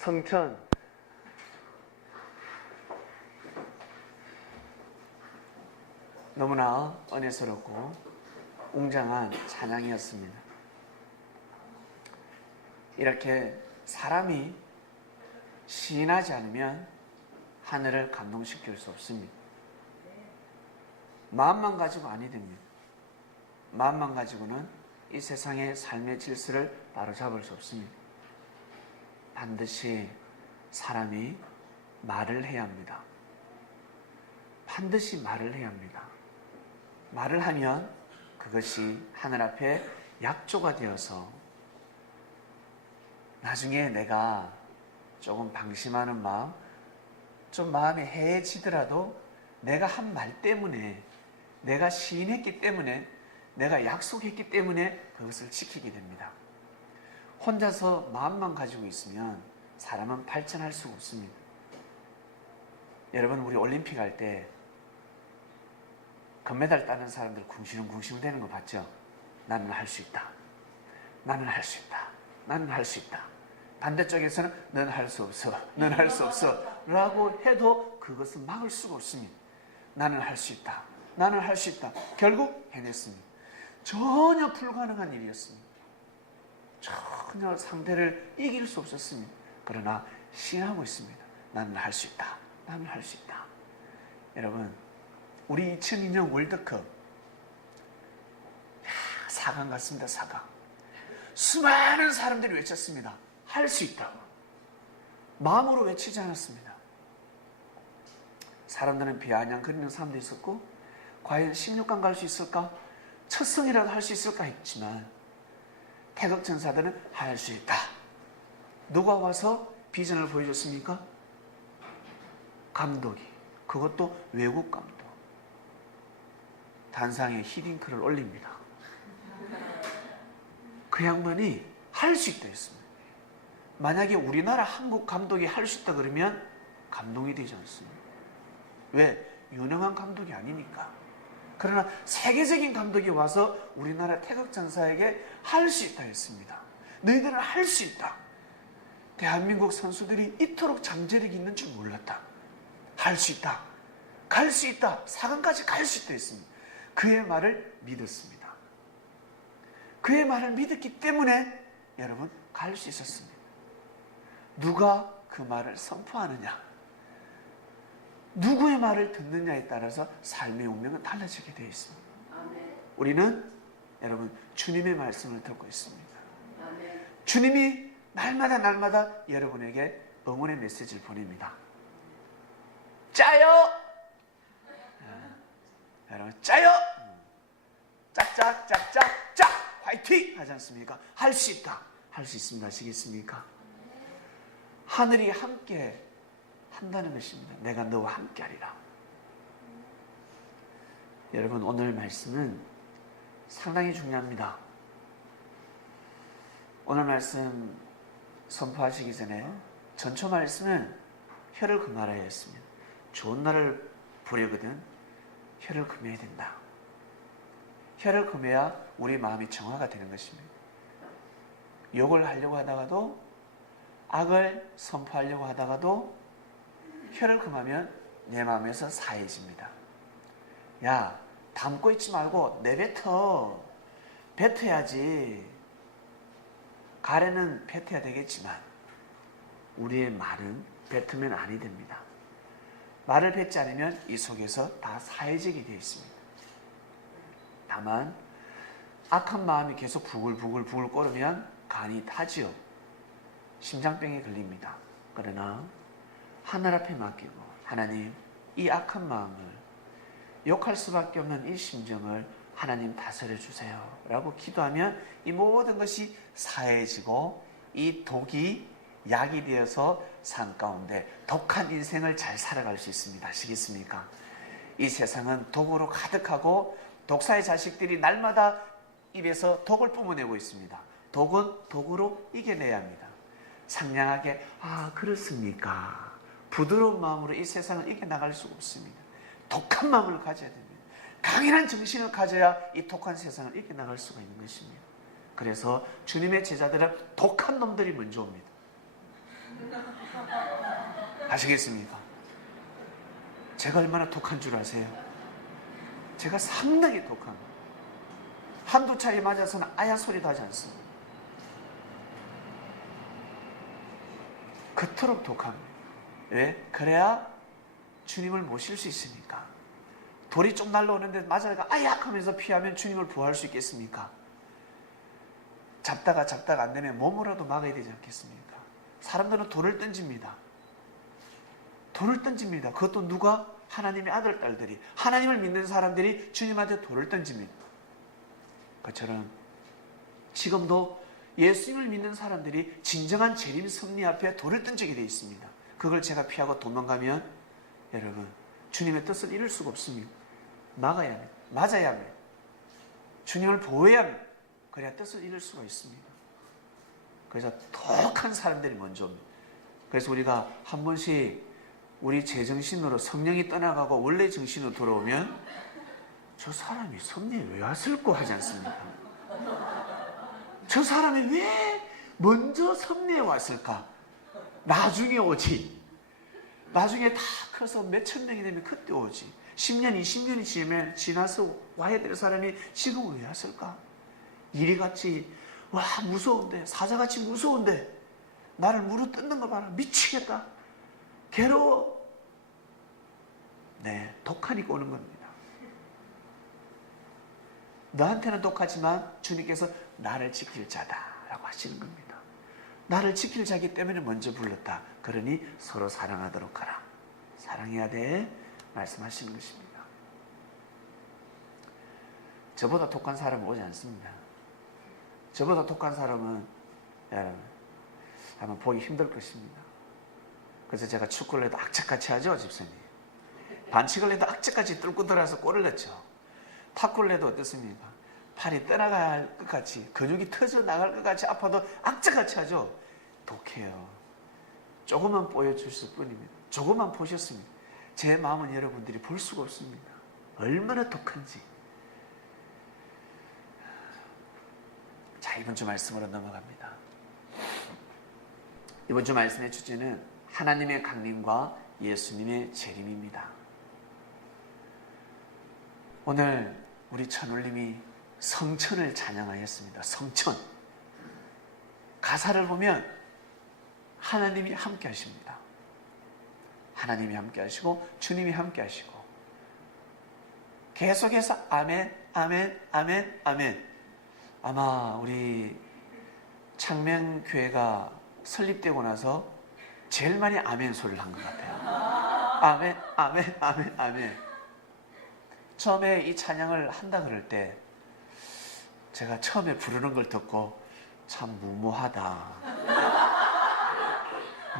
성천 너무나 은혜스럽고 웅장한 찬양이었습니다. 이렇게 사람이 시인하지 않으면 하늘을 감동시킬 수 없습니다. 마음만 가지고 아니 됩니다. 마음만 가지고는 이 세상의 삶의 질서를 바로잡을 수 없습니다. 반드시 사람이 말을 해야 합니다. 반드시 말을 해야 합니다. 말을 하면 그것이 하늘 앞에 약조가 되어서 나중에 내가 조금 방심하는 마음, 좀 마음이 해해지더라도 내가 한 말 때문에, 내가 시인했기 때문에, 내가 약속했기 때문에 그것을 지키게 됩니다. 혼자서 마음만 가지고 있으면 사람은 발전할 수가 없습니다. 여러분, 우리 올림픽 할 때 금메달 따는 사람들 궁시렁궁시렁 되는 거 봤죠? 나는 할 수 있다. 나는 할 수 있다. 나는 할 수 있다. 반대쪽에서는 넌 할 수 없어. 넌 할 수 없어. 라고 해도 그것은 막을 수가 없습니다. 나는 할 수 있다. 나는 할 수 있다. 결국 해냈습니다. 전혀 불가능한 일이었습니다. 전혀 상대를 이길 수 없었습니다. 그러나 시인하고 있습니다. 나는 할 수 있다. 나는 할 수 있다. 여러분, 우리 2002년 월드컵 4강 갔습니다. 4강. 수많은 사람들이 외쳤습니다. 할 수 있다고. 마음으로 외치지 않았습니다. 사람들은 비아냥거리는 사람도 있었고, 과연 16강 갈 수 있을까? 첫 승이라도 할 수 있을까 했지만 태극전사들은 할 수 있다. 누가 와서 비전을 보여줬습니까? 감독이. 그것도 외국 감독. 단상에 히딩크를 올립니다. 그 양반이 할 수 있다 했습니다. 만약에 우리나라 한국 감독이 할 수 있다 그러면 감동이 되지 않습니다. 왜? 유능한 감독이 아니니까. 그러나 세계적인 감독이 와서 우리나라 태극전사에게 할 수 있다 했습니다. 너희들은 할 수 있다. 대한민국 선수들이 이토록 잠재력이 있는 줄 몰랐다. 할 수 있다. 갈 수 있다. 4강까지 갈 수 있다 했습니다. 그의 말을 믿었습니다. 그의 말을 믿었기 때문에 여러분 갈 수 있었습니다. 누가 그 말을 선포하느냐, 누구의 말을 듣느냐에 따라서 삶의 운명은 달라지게 되어 있습니다. 우리는 여러분 주님의 말씀을 듣고 있습니다. 주님이 날마다 여러분에게 응원의 메시지를 보냅니다. 짜요! 여러분 짜요! 짝짝짝짝짝! 화이팅! 하지 않습니까? 할 수 있다. 할 수 있습니다. 아시겠습니까? 하늘이 함께 한다는 것입니다. 내가 너와 함께 하리라. 여러분, 오늘 말씀은 상당히 중요합니다. 오늘 말씀 선포하시기 전에 전초 말씀은 혀를 금하라 했습니다. 좋은 날을 보려거든 혀를 금해야 된다. 혀를 금해야 우리 마음이 정화가 되는 것입니다. 욕을 하려고 하다가도, 악을 선포하려고 하다가도 혀를 금하면 내 마음에서 사해집니다. 야, 담고 있지 말고 내뱉어. 뱉어야지. 가래는 뱉어야 되겠지만 우리의 말은 뱉으면 아니 됩니다. 말을 뱉지 않으면 이 속에서 다 사해지게 되어 있습니다. 다만 악한 마음이 계속 부글부글 끓으면 간이 타지요. 심장병에 걸립니다. 그러나 하늘 앞에 맡기고, 하나님, 이 악한 마음을, 욕할 수밖에 없는 이 심정을 하나님 다스려 주세요 라고 기도하면 이 모든 것이 사해지고 이 독이 약이 되어서 삶 가운데 독한 인생을 잘 살아갈 수 있습니다. 아시겠습니까? 이 세상은 독으로 가득하고 독사의 자식들이 날마다 입에서 독을 뿜어내고 있습니다. 독은 독으로 이겨내야 합니다. 상냥하게, 아, 그렇습니까? 부드러운 마음으로 이 세상을 이겨나갈 수가 없습니다. 독한 마음을 가져야 됩니다. 강인한 정신을 가져야 이 독한 세상을 이겨나갈 수가 있는 것입니다. 그래서 주님의 제자들은 독한 놈들이 먼저 옵니다. 아시겠습니까? 제가 얼마나 독한 줄 아세요? 제가 상당히 독합니다. 한두 차례 맞아서는 아야 소리도 하지 않습니다. 그토록 독합니다. 왜? 그래야 주님을 모실 수 있으니까. 돌이 좀 날라오는데 맞아가 아약 하면서 피하면 주님을 구할 수 있겠습니까? 잡다가 안 되면 몸으로도 막아야 되지 않겠습니까? 사람들은 돌을 던집니다. 돌을 던집니다. 그것도 누가? 하나님의 아들, 딸들이. 하나님을 믿는 사람들이 주님한테 돌을 던집니다. 그처럼 지금도 예수님을 믿는 사람들이 진정한 재림 승리 앞에 돌을 던지게 되어 있습니다. 그걸 제가 피하고 도망가면 여러분 주님의 뜻을 이룰 수가 없습니다. 막아야 합니다. 맞아야 합니다. 주님을 보호해야 합니다. 그래야 뜻을 이룰 수가 있습니다. 그래서 독한 사람들이 먼저 옵니다. 그래서 우리가 한 번씩 우리 제정신으로 성령이 떠나가고 원래 정신으로 돌아오면 저 사람이 섭리에 왜 왔을까 하지 않습니까? 저 사람이 왜 먼저 섭리에 왔을까? 나중에 오지. 나중에 다 커서 몇천 명이 되면 그때 오지. 10년, 20년이 지나서 와야 될 사람이 지금 왜 왔을까? 이리같이 와 무서운데, 사자같이 무서운데 나를 물어뜯는 거 봐라. 미치겠다. 괴로워. 네, 독하니까 오는 겁니다. 너한테는 독하지만 주님께서 나를 지킬 자다라고 하시는 겁니다. 나를 지킬 자기 때문에 먼저 불렀다. 그러니 서로 사랑하도록 하라. 사랑해야 돼 말씀하시는 것입니다. 저보다 독한 사람은 오지 않습니다. 저보다 독한 사람은 여러분 아마 보기 힘들 것입니다. 그래서 제가 축구를 해도 악착같이 하죠, 집사님. 반칙을 해도 악착같이 뚫고 들어와서 골을 넣죠. 탁구를 해도 어떻습니까? 팔이 떠나갈 것 같이, 근육이 터져 나갈 것 같이 아파도 악착같이 하죠. 독해요. 조금만 보여주실 뿐입니다. 조금만 보셨습니다. 제 마음은 여러분들이 볼 수가 없습니다. 얼마나 독한지. 자, 이번 주 말씀으로 넘어갑니다. 이번 주 말씀의 주제는 하나님의 강림과 예수님의 재림입니다. 오늘 우리 천울님이 성천을 찬양하였습니다. 성천. 가사를 보면 하나님이 함께 하십니다. 하나님이 함께 하시고 주님이 함께 하시고 계속해서 아멘, 아멘, 아멘, 아멘. 아마 우리 창명교회가 설립되고 나서 제일 많이 아멘 소리를 한 것 같아요. 아멘, 아멘, 아멘, 아멘. 처음에 이 찬양을 한다 그럴 때 제가 처음에 부르는 걸 듣고 참 무모하다.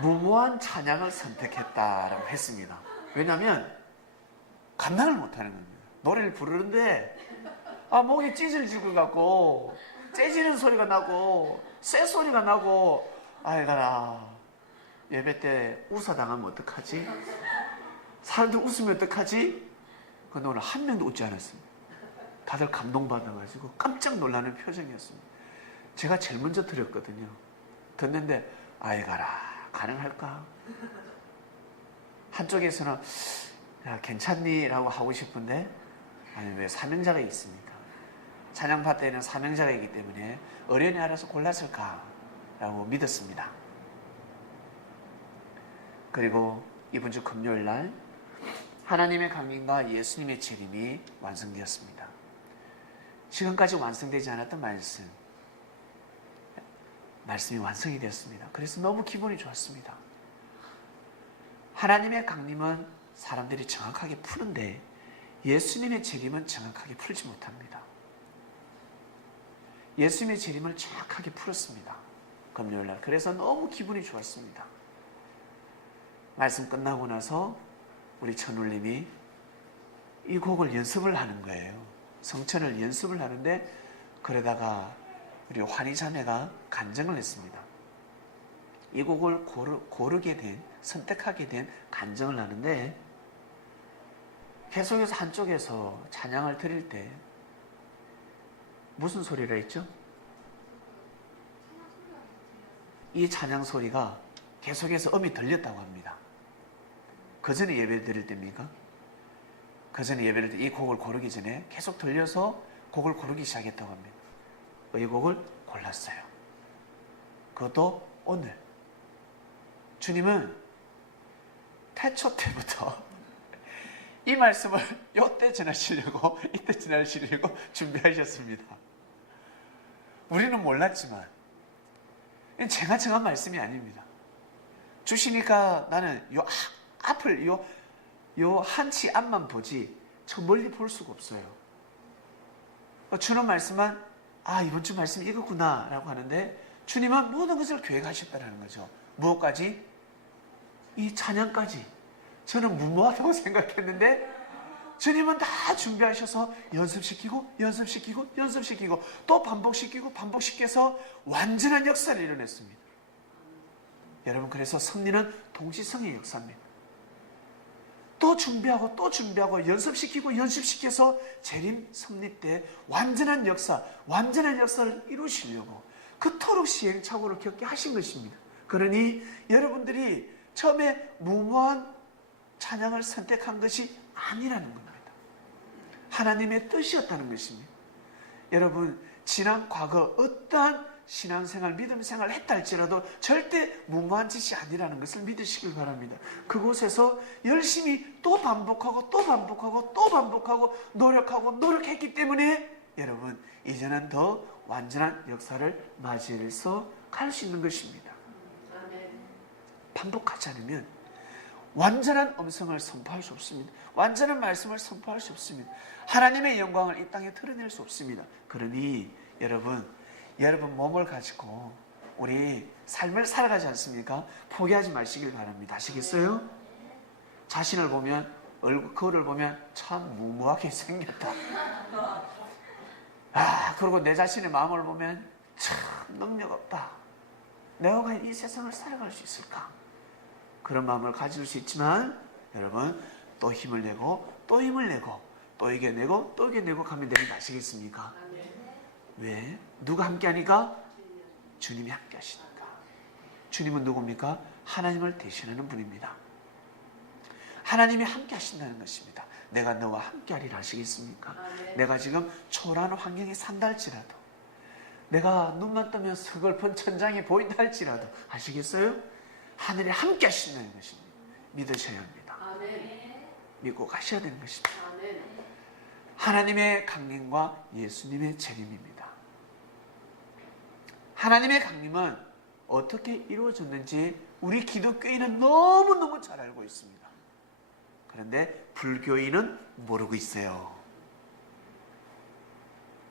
무모한 찬양을 선택했다라고 했습니다. 왜냐하면 감당을 못하는 겁니다. 노래를 부르는데 목이 찢어질 것 같고 째지는 소리가 나고 쇠 소리가 나고 아이가라 예배 때 웃어당하면 어떡하지? 사람들 웃으면 어떡하지? 근데 오늘 한 명도 웃지 않았습니다. 다들 감동받아가지고 깜짝 놀라는 표정이었습니다. 제가 제일 먼저 드렸거든요. 듣는데 아이가라 가능할까? 한쪽에서는 야 괜찮니? 라고 하고 싶은데 아니 왜 사명자가 있습니까? 찬양파 때는 사명자가 있기 때문에 어련히 알아서 골랐을까? 라고 믿었습니다. 그리고 이번 주 금요일 날 하나님의 강림과 예수님의 재림이 완성되었습니다. 지금까지 완성되지 않았던 말씀이 완성이 되었습니다. 그래서 너무 기분이 좋았습니다. 하나님의 강림은 사람들이 정확하게 푸는데 예수님의 재림은 정확하게 풀지 못합니다. 예수님의 재림을 정확하게 풀었습니다. 금요일날. 그래서 너무 기분이 좋았습니다. 말씀 끝나고 나서 우리 천울님이 이 곡을 연습을 하는 거예요. 성천을 연습을 하는데 그러다가 우리 환희자매가 간증을 했습니다. 이 곡을 선택하게 된 간증을 하는데 계속해서 한쪽에서 찬양을 드릴 때 무슨 소리가 있죠? 이 찬양 소리가 계속해서 음이 들렸다고 합니다. 그 전에 예배 드릴 때입니까? 그 전에 예배를 이 곡을 고르기 전에 계속 들려서 곡을 고르기 시작했다고 합니다. 이 곡을 골랐어요. 그것도 오늘. 주님은 태초 때부터 이 말씀을 이때 전하시려고 이때 전하시려고 준비하셨습니다. 우리는 몰랐지만 제가 정한 말씀이 아닙니다. 주시니까 나는 요 앞을 요 한치 앞만 보지 저 멀리 볼 수가 없어요. 주는 말씀만 이번 주 말씀 이거구나 라고 하는데 주님은 모든 것을 계획하셨다는 거죠. 무엇까지? 이 찬양까지. 저는 무모하다고 생각했는데 주님은 다 준비하셔서 연습시키고 또 반복시켜서 완전한 역사를 이뤄냈습니다. 여러분, 그래서 섭리는 동시성의 역사입니다. 또 준비하고 연습시켜서 재림 섭리 때 완전한 역사를 이루시려고 그토록 시행착오를 겪게 하신 것입니다. 그러니 여러분들이 처음에 무모한 찬양을 선택한 것이 아니라는 겁니다. 하나님의 뜻이었다는 것입니다. 여러분, 지난 과거 어떠한 신앙생활, 믿음생활을 했다 할지라도 절대 무모한 짓이 아니라는 것을 믿으시길 바랍니다. 그곳에서 열심히 또 반복하고 노력했기 때문에 여러분, 이제는 더 완전한 역사를 맞이해서 갈 수 있는 것입니다. 반복하지 않으면 완전한 음성을 선포할 수 없습니다. 완전한 말씀을 선포할 수 없습니다. 하나님의 영광을 이 땅에 드러낼 수 없습니다. 그러니 여러분 몸을 가지고 우리 삶을 살아가지 않습니까? 포기하지 마시길 바랍니다. 아시겠어요? 자신을 보면, 거울을 보면 참 무모하게 생겼다. 그리고 내 자신의 마음을 보면 참 능력 없다. 내가 과연 이 세상을 살아갈 수 있을까? 그런 마음을 가질 수 있지만 여러분, 또 힘을 내고 또 이겨내고 가면 되는 거 아시겠습니까? 왜? 누가 함께 하니까? 주님이 함께 하시니까. 주님은 누굽니까? 하나님을 대신하는 분입니다. 하나님이 함께 하신다는 것입니다. 내가 너와 함께 하리라 하시겠습니까? 내가 지금 초라한 환경에 산다 할지라도, 내가 눈만 뜨면 서글픈 천장이 보인다 할지라도, 아시겠어요? 하늘이 함께 하신다는 것입니다. 믿으셔야 합니다. 믿고 가셔야 되는 것입니다. 하나님의 강림과 예수님의 재림입니다. 하나님의 강림은 어떻게 이루어졌는지 우리 기독교인은 너무너무 잘 알고 있습니다. 그런데 불교인은 모르고 있어요.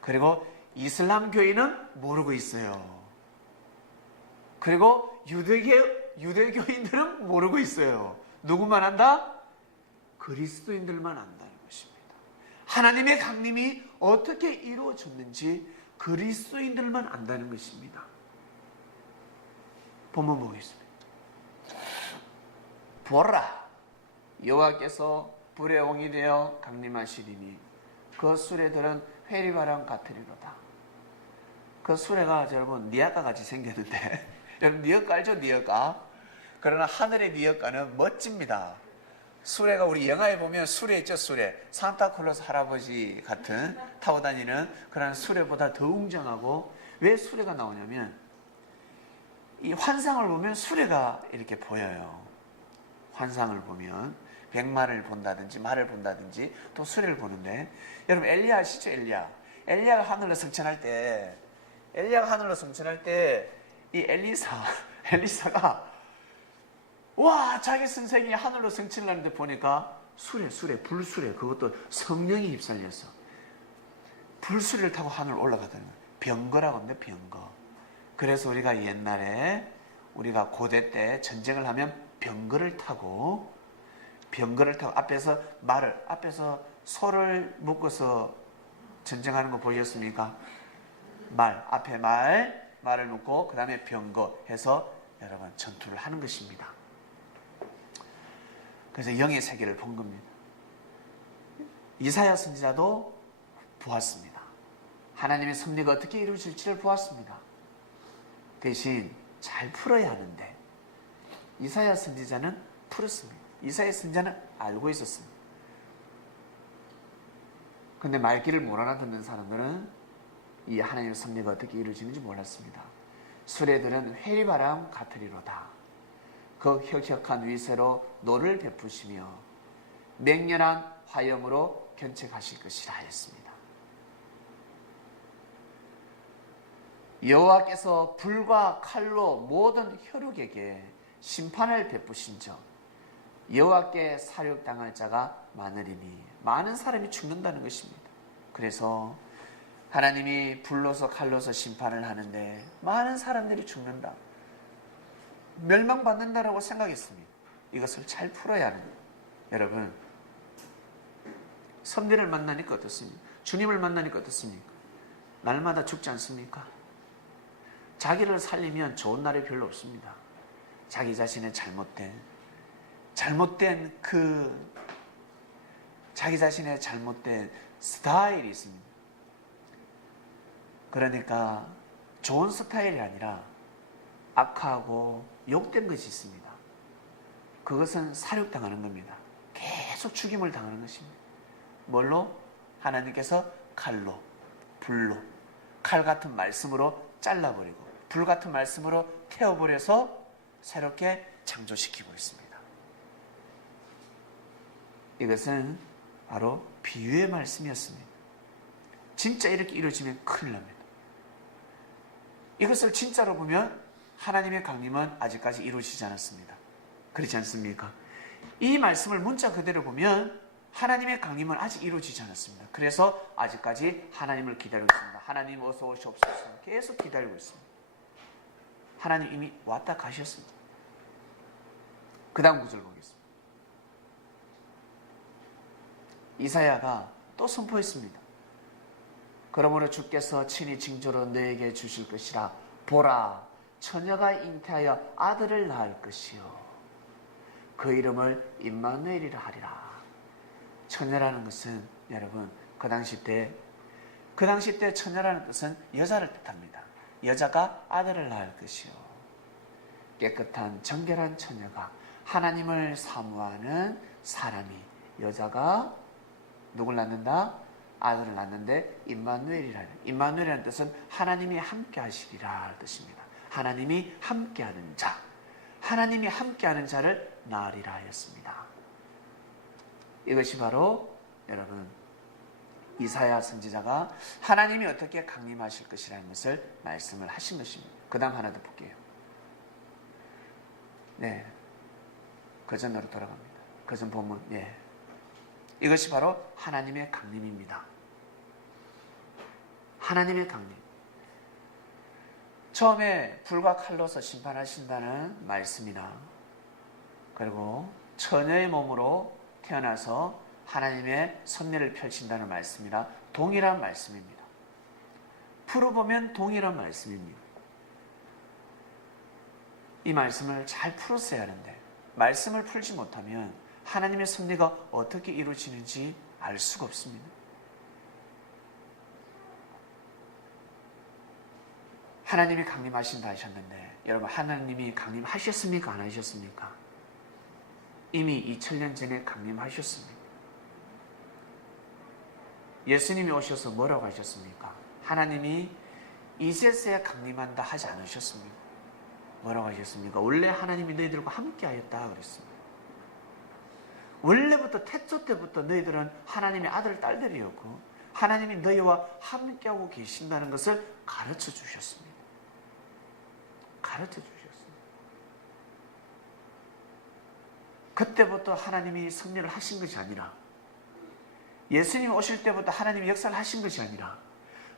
그리고 이슬람교인은 모르고 있어요. 그리고 유대교인들은 모르고 있어요. 누구만 안다? 그리스도인들만 안다는 것입니다. 하나님의 강림이 어떻게 이루어졌는지 그리스도인들만 안다는 것입니다. 본문 보겠습니다. 보라, 여호와께서 불의 옹이 되어 강림하시리니 그 수레들은 회리바람 같으리로다. 그 수레가 여러분 니아까 같이 생겼는데 여러분 니아까 알죠? 니아까. 그러나 하늘의 니아까는 멋집니다. 수레가 우리 영화에 보면 수레 있죠? 수레. 산타클로스 할아버지 같은 타고 다니는 그런 수레보다 더 웅장하고, 왜 수레가 나오냐면 이 환상을 보면 수레가 이렇게 보여요. 환상을 보면 백마를 본다든지 말을 본다든지 또 수레를 보는데, 여러분 엘리야 아시죠? 엘리야가 하늘로 승천할 때 이 엘리사가 와, 자기 선생이 하늘로 승천을 하는데 보니까 불수레, 그것도 성령이 휩쓸려서 불수레를 타고 하늘 올라가더니 병거라고 합니다. 병거. 그래서 우리가 옛날에 우리가 고대 때 전쟁을 하면 병거를 타고 앞에서 소를 묶어서 전쟁하는 거 보셨습니까? 앞에 말을 묶고 그 다음에 병거 해서 여러분 전투를 하는 것입니다. 그래서 영의 세계를 본 겁니다. 이사야 선지자도 보았습니다. 하나님의 섭리가 어떻게 이루어질지를 보았습니다. 대신 잘 풀어야 하는데 이사야 선지자는 풀었습니다. 이사야 선지자는 알고 있었습니다. 근데 말귀를 못 알아듣는 사람들은 이 하나님의 섭리가 어떻게 이루어지는지 몰랐습니다. 수레들은 회리바람 같으리로다. 그 혁혁한 위세로 노를 베푸시며 맹렬한 화염으로 견책하실 것이라 하였습니다. 여호와께서 불과 칼로 모든 혈육에게 심판을 베푸신 적 여호와께 사륙당할 자가 많으리니 많은 사람이 죽는다는 것입니다. 그래서 하나님이 불로서 칼로서 심판을 하는데 많은 사람들이 죽는다, 멸망받는다라고 생각했습니다. 이것을 잘 풀어야 합니다. 여러분, 섭리를 만나니까 어떻습니까? 주님을 만나니까 어떻습니까? 날마다 죽지 않습니까? 자기를 살리면 좋은 날이 별로 없습니다. 자기 자신의 자기 자신의 잘못된 스타일이 있습니다. 그러니까 좋은 스타일이 아니라 악하고 욕된 것이 있습니다. 그것은 사륙당하는 겁니다. 계속 죽임을 당하는 것입니다. 뭘로? 하나님께서 칼로, 불로, 칼 같은 말씀으로 잘라버리고 불 같은 말씀으로 태워버려서 새롭게 창조시키고 있습니다. 이것은 바로 비유의 말씀이었습니다. 진짜 이렇게 이루어지면 큰일 납니다. 이것을 진짜로 보면 하나님의 강림은 아직까지 이루어지지 않았습니다. 그렇지 않습니까? 이 말씀을 문자 그대로 보면 하나님의 강림은 아직 이루어지지 않았습니다. 그래서 아직까지 하나님을 기다리고 있습니다. 하나님 어서 오시옵소서. 계속 기다리고 있습니다. 하나님 이미 왔다 가셨습니다. 그 다음 구절 보겠습니다. 이사야가 또 선포했습니다. 그러므로 주께서 친히 징조로 너에게 주실 것이라. 보라, 처녀가 잉태하여 아들을 낳을 것이요 그 이름을 임마누엘이라 하리라. 처녀라는 것은 여러분 그 당시 때 처녀라는 뜻은 여자를 뜻합니다. 여자가 아들을 낳을 것이요 깨끗한 정결한 처녀가 하나님을 사모하는 사람이 여자가 누굴 낳는다? 아들을 낳는데 임마누엘이라는 뜻은 하나님이 함께 하시리라 뜻입니다. 하나님이 함께하는 자, 하나님이 함께하는 자를 낳으리라 하였습니다. 이것이 바로 여러분 이사야 선지자가 하나님이 어떻게 강림하실 것이라는 것을 말씀을 하신 것입니다. 그 다음 하나 더 볼게요. 네, 그 전으로 돌아갑니다. 그 전 본문. 이것이 바로 하나님의 강림입니다. 하나님의 강림. 처음에 불과 칼로서 심판하신다는 말씀이나 그리고 처녀의 몸으로 태어나서 하나님의 섭리를 펼친다는 말씀이나 동일한 말씀입니다. 풀어보면 동일한 말씀입니다. 이 말씀을 잘 풀었어야 하는데 말씀을 풀지 못하면 하나님의 섭리가 어떻게 이루어지는지 알 수가 없습니다. 하나님이 강림하신다 하셨는데 여러분 하나님이 강림하셨습니까? 안 하셨습니까? 이미 2000년 전에 강림하셨습니다. 예수님이 오셔서 뭐라고 하셨습니까? 하나님이 이제서야 강림한다 하지 않으셨습니까? 뭐라고 하셨습니까? 원래 하나님이 너희들과 함께 하였다 그랬습니다. 원래부터 태초 때부터 너희들은 하나님의 아들 딸들이었고 하나님이 너희와 함께하고 계신다는 것을 가르쳐 주셨습니다. 가르쳐 주셨습니다. 그때부터 하나님이 섭리를 하신 것이 아니라 예수님이 오실 때부터 하나님이 역사를 하신 것이 아니라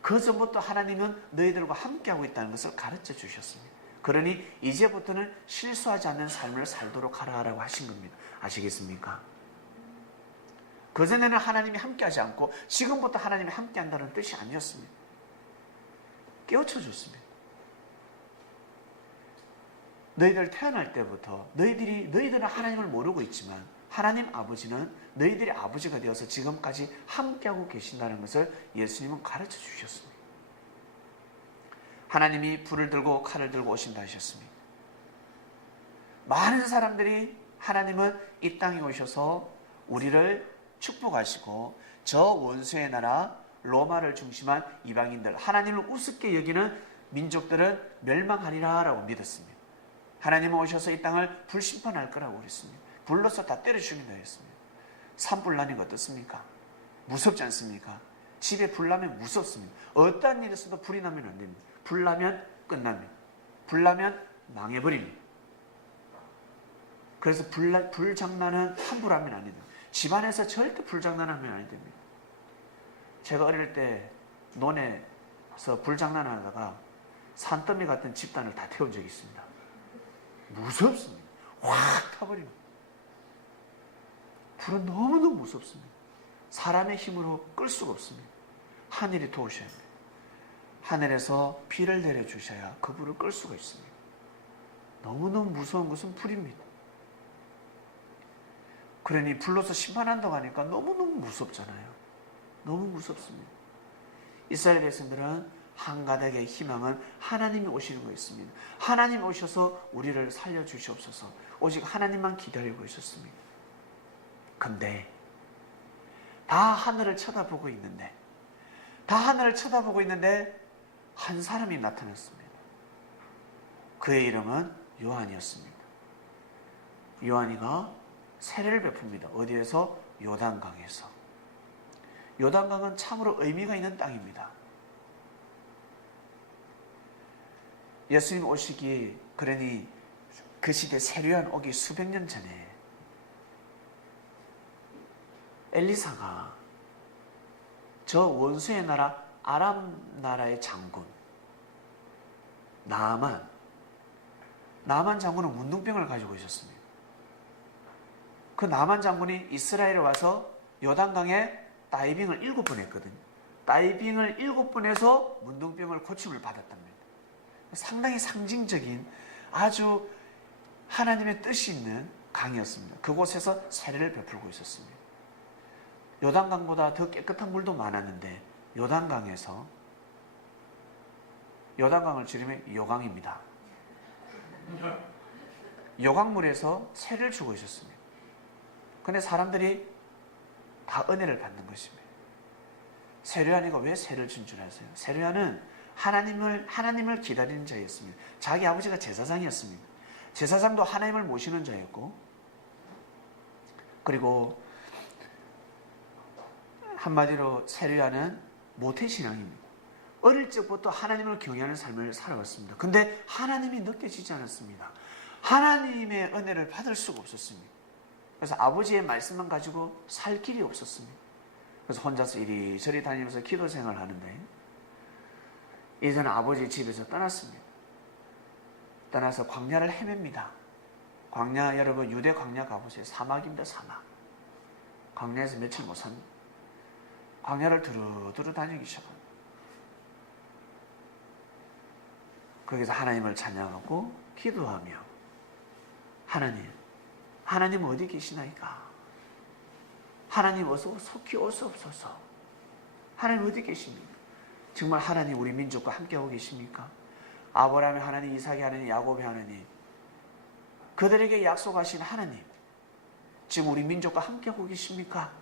그 전부터 하나님은 너희들과 함께하고 있다는 것을 가르쳐 주셨습니다. 그러니 이제부터는 실수하지 않는 삶을 살도록 하라고 하신 겁니다. 아시겠습니까? 그전에는 하나님이 함께하지 않고 지금부터 하나님이 함께한다는 뜻이 아니었습니다. 깨우쳐 줬습니다. 너희들 태어날 때부터 너희들은 하나님을 모르고 있지만 하나님 아버지는 너희들의 아버지가 되어서 지금까지 함께하고 계신다는 것을 예수님은 가르쳐 주셨습니다. 하나님이 불을 들고 칼을 들고 오신다 하셨습니다. 많은 사람들이 하나님은 이 땅에 오셔서 우리를 축복하시고 저 원수의 나라 로마를 중심한 이방인들, 하나님을 우습게 여기는 민족들은 멸망하리라 라고 믿었습니다. 하나님은 오셔서 이 땅을 불심판할 거라고 그랬습니다. 불로서 다 때려 죽인다 했습니다. 산불 나는 거 어떻습니까? 무섭지 않습니까? 집에 불 나면 무섭습니다. 어떠한 일이 있어도 불이 나면 안 됩니다. 불 나면 끝납니다. 불 나면 망해버립니다. 그래서 불 장난은 함부로 하면 안 됩니다. 집안에서 절대 불 장난하면 안 됩니다. 제가 어릴 때 논에서 불 장난하다가 산더미 같은 집단을 다 태운 적이 있습니다. 무섭습니다. 확 타버립니다. 불은 너무너무 무섭습니다. 사람의 힘으로 끌 수가 없습니다. 하늘이 도우셔야 합니다. 하늘에서 비를 내려주셔야 그 불을 끌 수가 있습니다. 너무너무 무서운 것은 불입니다. 그러니 불로서 심판한다고 하니까 너무너무 무섭잖아요. 너무 무섭습니다. 이스라엘 백성들은 한 가닥의 희망은 하나님이 오시는 거였습니다. 하나님이 오셔서 우리를 살려주시옵소서. 오직 하나님만 기다리고 있었습니다. 근데 다 하늘을 쳐다보고 있는데 한 사람이 나타났습니다. 그의 이름은 요한이었습니다. 요한이가 세례를 베풉니다. 어디에서? 요단강에서. 요단강은 참으로 의미가 있는 땅입니다. 예수님 오시기, 그러니 그 시대 세례요한 오기 수백 년 전에 엘리사가 저 원수의 나라 아람 나라의 장군 나아만 장군은 문둥병을 가지고 있었습니다. 그 나아만 장군이 이스라엘에 와서 요단강에 다이빙을 7번 했거든요. 다이빙을 7번 해서 문둥병을 고침을 받았답니다. 상당히 상징적인 아주 하나님의 뜻이 있는 강이었습니다. 그곳에서 세례를 베풀고 있었습니다. 요단강보다 더 깨끗한 물도 많았는데 요단강에서, 요단강을 줄이면 요강입니다. 요강물에서 세례를 주고 있었습니다. 그런데 사람들이 다 은혜를 받는 것입니다. 세례요한이가 왜 세례를 준 줄 아세요? 세례요한은 하나님을 기다리는 자였습니다. 자기 아버지가 제사장이었습니다. 제사장도 하나님을 모시는 자였고, 그리고 한마디로 세례요한은 모태신앙입니다. 어릴 적부터 하나님을 경외하는 삶을 살아왔습니다. 근데 하나님이 느껴지지 않았습니다. 하나님의 은혜를 받을 수가 없었습니다. 그래서 아버지의 말씀만 가지고 살 길이 없었습니다. 그래서 혼자서 이리저리 다니면서 기도 생활을 하는데, 이제는 아버지 집에서 떠났습니다. 떠나서 광야를 헤맵니다. 광야, 여러분 유대 광야 가보세요. 사막입니다. 사막. 광야에서 며칠 못 삽니다. 광야를 두루두루 다니기 시작합니다. 거기서 하나님을 찬양하고 기도하며, 하나님 어디 계시나이까? 하나님 어서 속히 오소서. 하나님 어디 계십니까? 정말 하나님 우리 민족과 함께하고 계십니까? 아브라함의 하나님, 이삭의 하나님, 야곱의 하나님, 그들에게 약속하신 하나님, 지금 우리 민족과 함께하고 계십니까?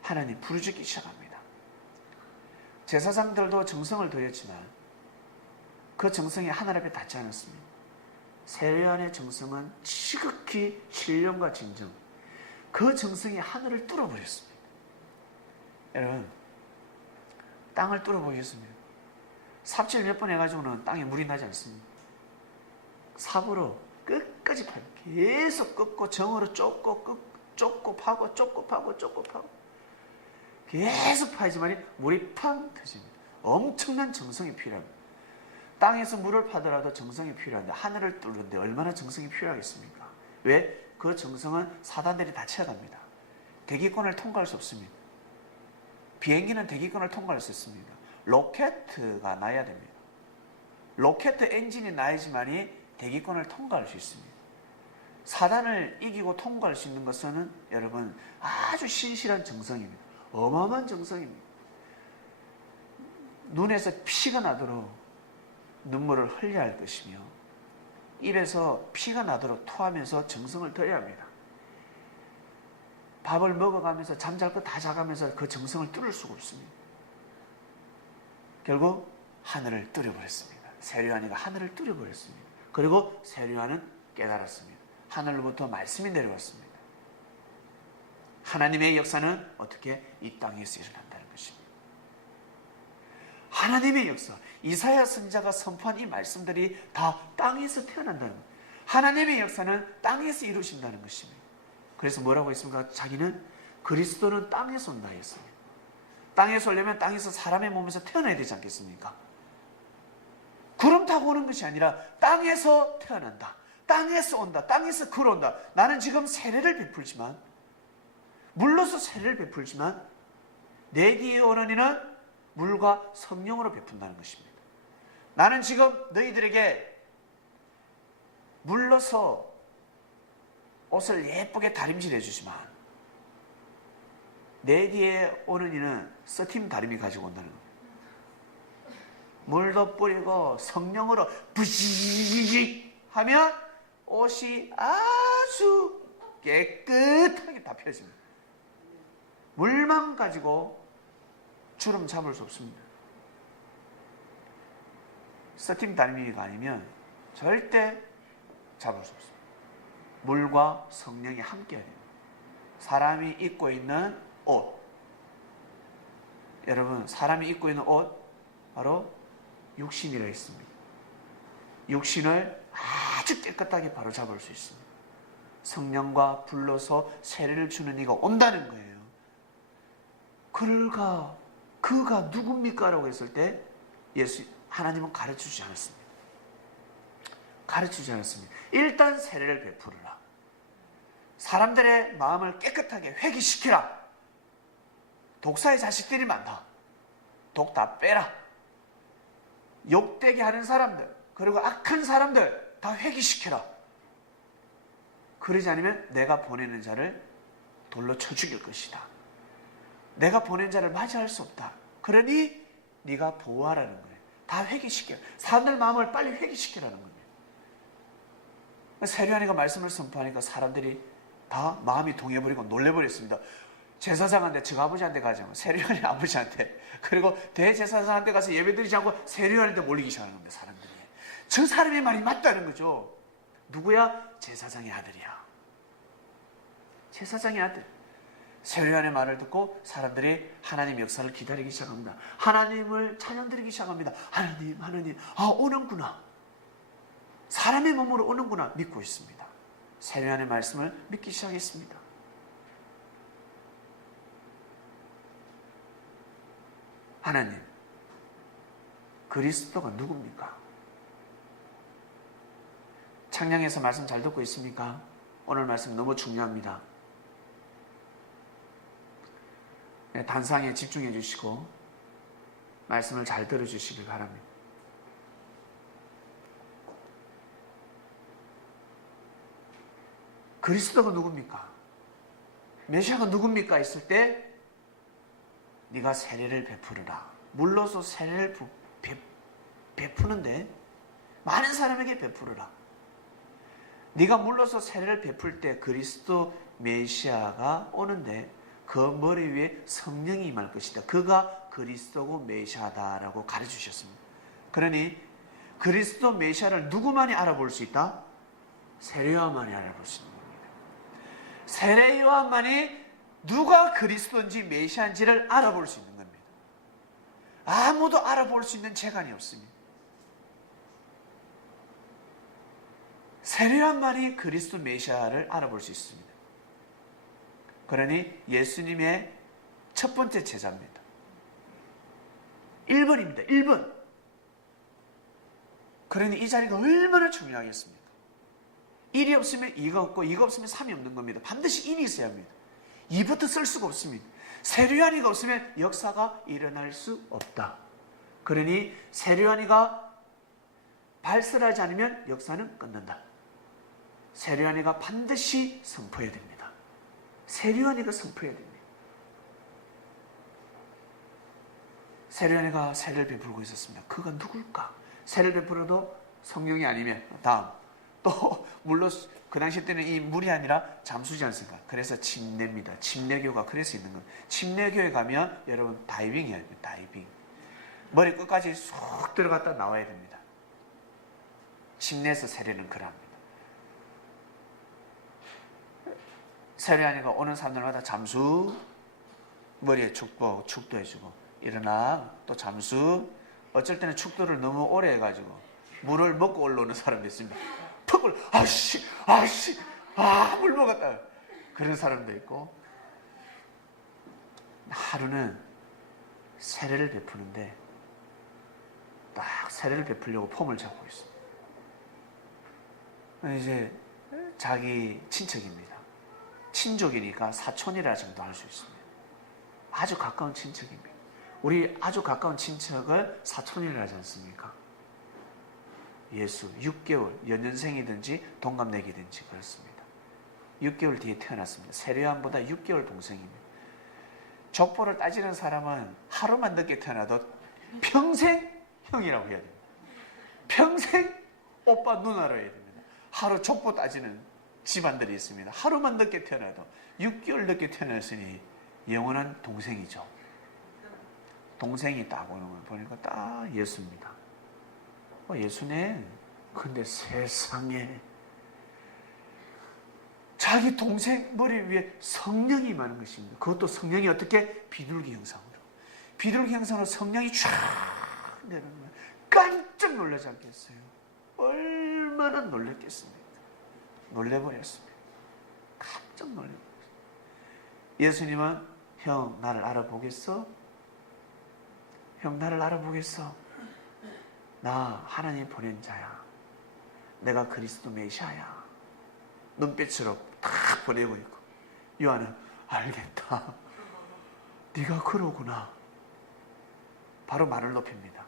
하나님 부르짖기 시작합니다. 제사장들도 정성을 들였지만 그 정성이 하늘 앞에 닿지 않았습니다. 세례요한의 정성은 지극히 신령과 진정, 그 정성이 하늘을 뚫어버렸습니다. 여러분, 땅을 뚫어보겠습니다. 삽질 몇 번 해가지고는 땅에 물이 나지 않습니다. 삽으로 끝까지 파요. 계속 꺾고 정으로 쫓고 파고 계속 파야지만 물이 팡 터집니다. 엄청난 정성이 필요합니다. 땅에서 물을 파더라도 정성이 필요한데, 하늘을 뚫는데 얼마나 정성이 필요하겠습니까? 왜? 그 정성은 사단들이 다 채워갑니다. 대기권을 통과할 수 없습니다. 비행기는 대기권을 통과할 수 있습니다. 로켓가 나야 됩니다. 로켓 엔진이 나야지만이 대기권을 통과할 수 있습니다. 사단을 이기고 통과할 수 있는 것은 여러분 아주 신실한 정성입니다. 어마어마한 정성입니다. 눈에서 피가 나도록 눈물을 흘려야 할 것이며, 입에서 피가 나도록 토하면서 정성을 들여야 합니다. 밥을 먹어가면서 잠잘 거 다 자가면서 그 정성을 뚫을 수가 없습니다. 결국 하늘을 뚫어버렸습니다. 세례요한이가 하늘을 뚫어버렸습니다. 그리고 세례요한은 깨달았습니다. 하늘로부터 말씀이 내려왔습니다. 하나님의 역사는 어떻게 이 땅에서 일어난다는 것입니다. 하나님의 역사, 이사야 선지자가 선포한 이 말씀들이 다 땅에서 태어난다는 거예요. 하나님의 역사는 땅에서 이루어진다는 것입니다. 그래서 뭐라고 했습니까? 자기는 그리스도는 땅에서 온다 했습니다. 땅에서 오려면 땅에서 사람의 몸에서 태어나야 되지 않겠습니까? 구름 타고 오는 것이 아니라 땅에서 태어난다. 땅에서 온다. 땅에서 걸어온다. 나는 지금 세례를 베풀지만, 물로서 세례를 베풀지만 내 뒤에 오는 이는 물과 성령으로 베푼다는 것입니다. 나는 지금 너희들에게 물로서 옷을 예쁘게 다림질해 주지만 내 뒤에 오는 이는 서팀 다림이 가지고 온다는 겁니다. 물도 뿌리고 성령으로 부시직 하면 옷이 아주 깨끗하게 다 펴집니다. 물만 가지고 주름 잡을 수 없습니다. 서팀 다림이가 아니면 절대 잡을 수 없습니다. 물과 성령이 함께해야 됩니다. 사람이 입고 있는 옷, 여러분, 사람이 입고 있는 옷 바로 육신이라 했습니다. 육신을 아주 깨끗하게 바로잡을 수 있습니다. 성령과 불러서 세례를 주는 이가 온다는 거예요. 그가 누굽니까? 라고 했을 때 하나님은 가르쳐주지 않았습니다. 가르치지 않았습니다. 일단 세례를 베풀어라. 사람들의 마음을 깨끗하게 회개시키라. 독사의 자식들이 많다. 독 다 빼라. 욕되게 하는 사람들, 그리고 악한 사람들 다 회개시켜라. 그러지 않으면 내가 보내는 자를 돌로 쳐 죽일 것이다. 내가 보낸 자를 맞이할 수 없다. 그러니 네가 보호하라는 거예요. 다 회개시켜. 사람들 마음을 빨리 회개시키라는 겁니다. 세례요한이가 말씀을 선포하니까 사람들이 다 마음이 동해버리고 놀래버렸습니다. 제사장한테, 저 아버지한테 가지 않고 세례요한이 아버지한테, 그리고 대제사장한테 가서 예배드리지 않고 세례요한한테 몰리기 시작하는 겁니다. 사람들이. 저 사람의 말이 맞다는 거죠. 누구야? 제사장의 아들이야. 제사장의 아들. 세례요한의 말을 듣고 사람들이 하나님의 역사를 기다리기 시작합니다. 하나님을 찬양드리기 시작합니다. 하나님, 오는구나. 사람의 몸으로 오는구나 믿고 있습니다. 세례요한의 말씀을 믿기 시작했습니다. 하나님, 그리스도가 누굽니까? 창량에서 말씀 잘 듣고 있습니까? 오늘 말씀 너무 중요합니다. 단상에 집중해 주시고 말씀을 잘 들어주시길 바랍니다. 그리스도가 누굽니까? 메시아가 누굽니까? 했을 때 네가 세례를 베푸르라. 물로서 세례를 베푸는데 많은 사람에게 베푸르라. 네가 물로서 세례를 베풀 때 그리스도 메시아가 오는데 그 머리 위에 성령이 임할 것이다. 그가 그리스도고 메시아다라고 가르쳐주셨습니다. 그러니 그리스도 메시아를 누구만이 알아볼 수 있다? 세례요한만이 알아볼 수 있는 겁니다. 세례요한만이 누가 그리스도인지 메시아인지를 알아볼 수 있는 겁니다. 아무도 알아볼 수 있는 재간이 없습니다. 세례요한만이 그리스도 메시아를 알아볼 수 있습니다. 그러니 예수님의 첫 번째 제자입니다. 1번입니다. 1번. 그러니 이 자리가 얼마나 중요하겠습니까? 1이 없으면 2가 없고 2가 없으면 3이 없는 겁니다. 반드시 1이 있어야 합니다. 2부터 쓸 수가 없습니다. 세례요한이가 없으면 역사가 일어날 수 없다. 그러니 세례요한이가 발설하지 않으면 역사는 끝난다. 세례요한이가 반드시 선포해야 됩니다. 세례요한이가 선포해야 됩니다. 세례요한이가 세례를 베풀고 있었습니다. 그가 누굴까? 세례를 베풀어도 성령이 아니면 다음 또 물로 그 당시 때는 이 물이 아니라 잠수지 않습니까? 그래서 침례입니다. 침례교가 그래서 있는 겁니다. 침례교에 가면 여러분 다이빙 해야 돼요. 다이빙. 머리 끝까지 쑥 들어갔다 나와야 됩니다. 침례에서 세례는 그럽니다. 세례하니까 오는 사람들마다 잠수, 머리에 축도 해주고, 일어나, 또 잠수, 어쩔 때는 축도를 너무 오래 해가지고 물을 먹고 올라오는 사람도 있습니다. 턱을 물 먹었다. 그런 사람도 있고, 하루는 세례를 베푸는데 딱 세례를 베풀려고 폼을 잡고 있습니다. 이제 자기 친척입니다. 친족이니까 사촌이라 정도 할 수 있습니다. 아주 가까운 친척입니다. 우리 아주 가까운 친척을 사촌이라 하지 않습니까? 예수 6개월 연년생이든지 동갑내기든지 그렇습니다. 6개월 뒤에 태어났습니다. 세례요한보다 6개월 동생입니다. 족보를 따지는 사람은 하루만 늦게 태어나도 평생 형이라고 해야 됩니다. 평생 오빠 누나로 해야 됩니다. 하루 족보 따지는 집안들이 있습니다. 하루만 늦게 태어나도 6개월 늦게 태어났으니 영원한 동생이죠. 동생이 딱 오는 걸 보니까 딱 예수입니다. 예수네. 근데 세상에 자기 동생 머리 위에 성령이 많은 것입니다. 그것도 성령이 어떻게? 비둘기 형상으로. 비둘기 형상으로 성령이 쫙 내려오는 거예요. 깜짝 놀라지 않겠어요? 얼마나 놀랐겠습니까? 놀래버렸습니다. 깜짝 놀래버렸어요. 예수님은 형 나를 알아보겠어? 형 나를 알아보겠어? 나 하나님 보낸 자야. 내가 그리스도 메시아야. 눈빛으로 다 보내고 있고, 요한은 알겠다. 네가 그러구나. 바로 말을 높입니다.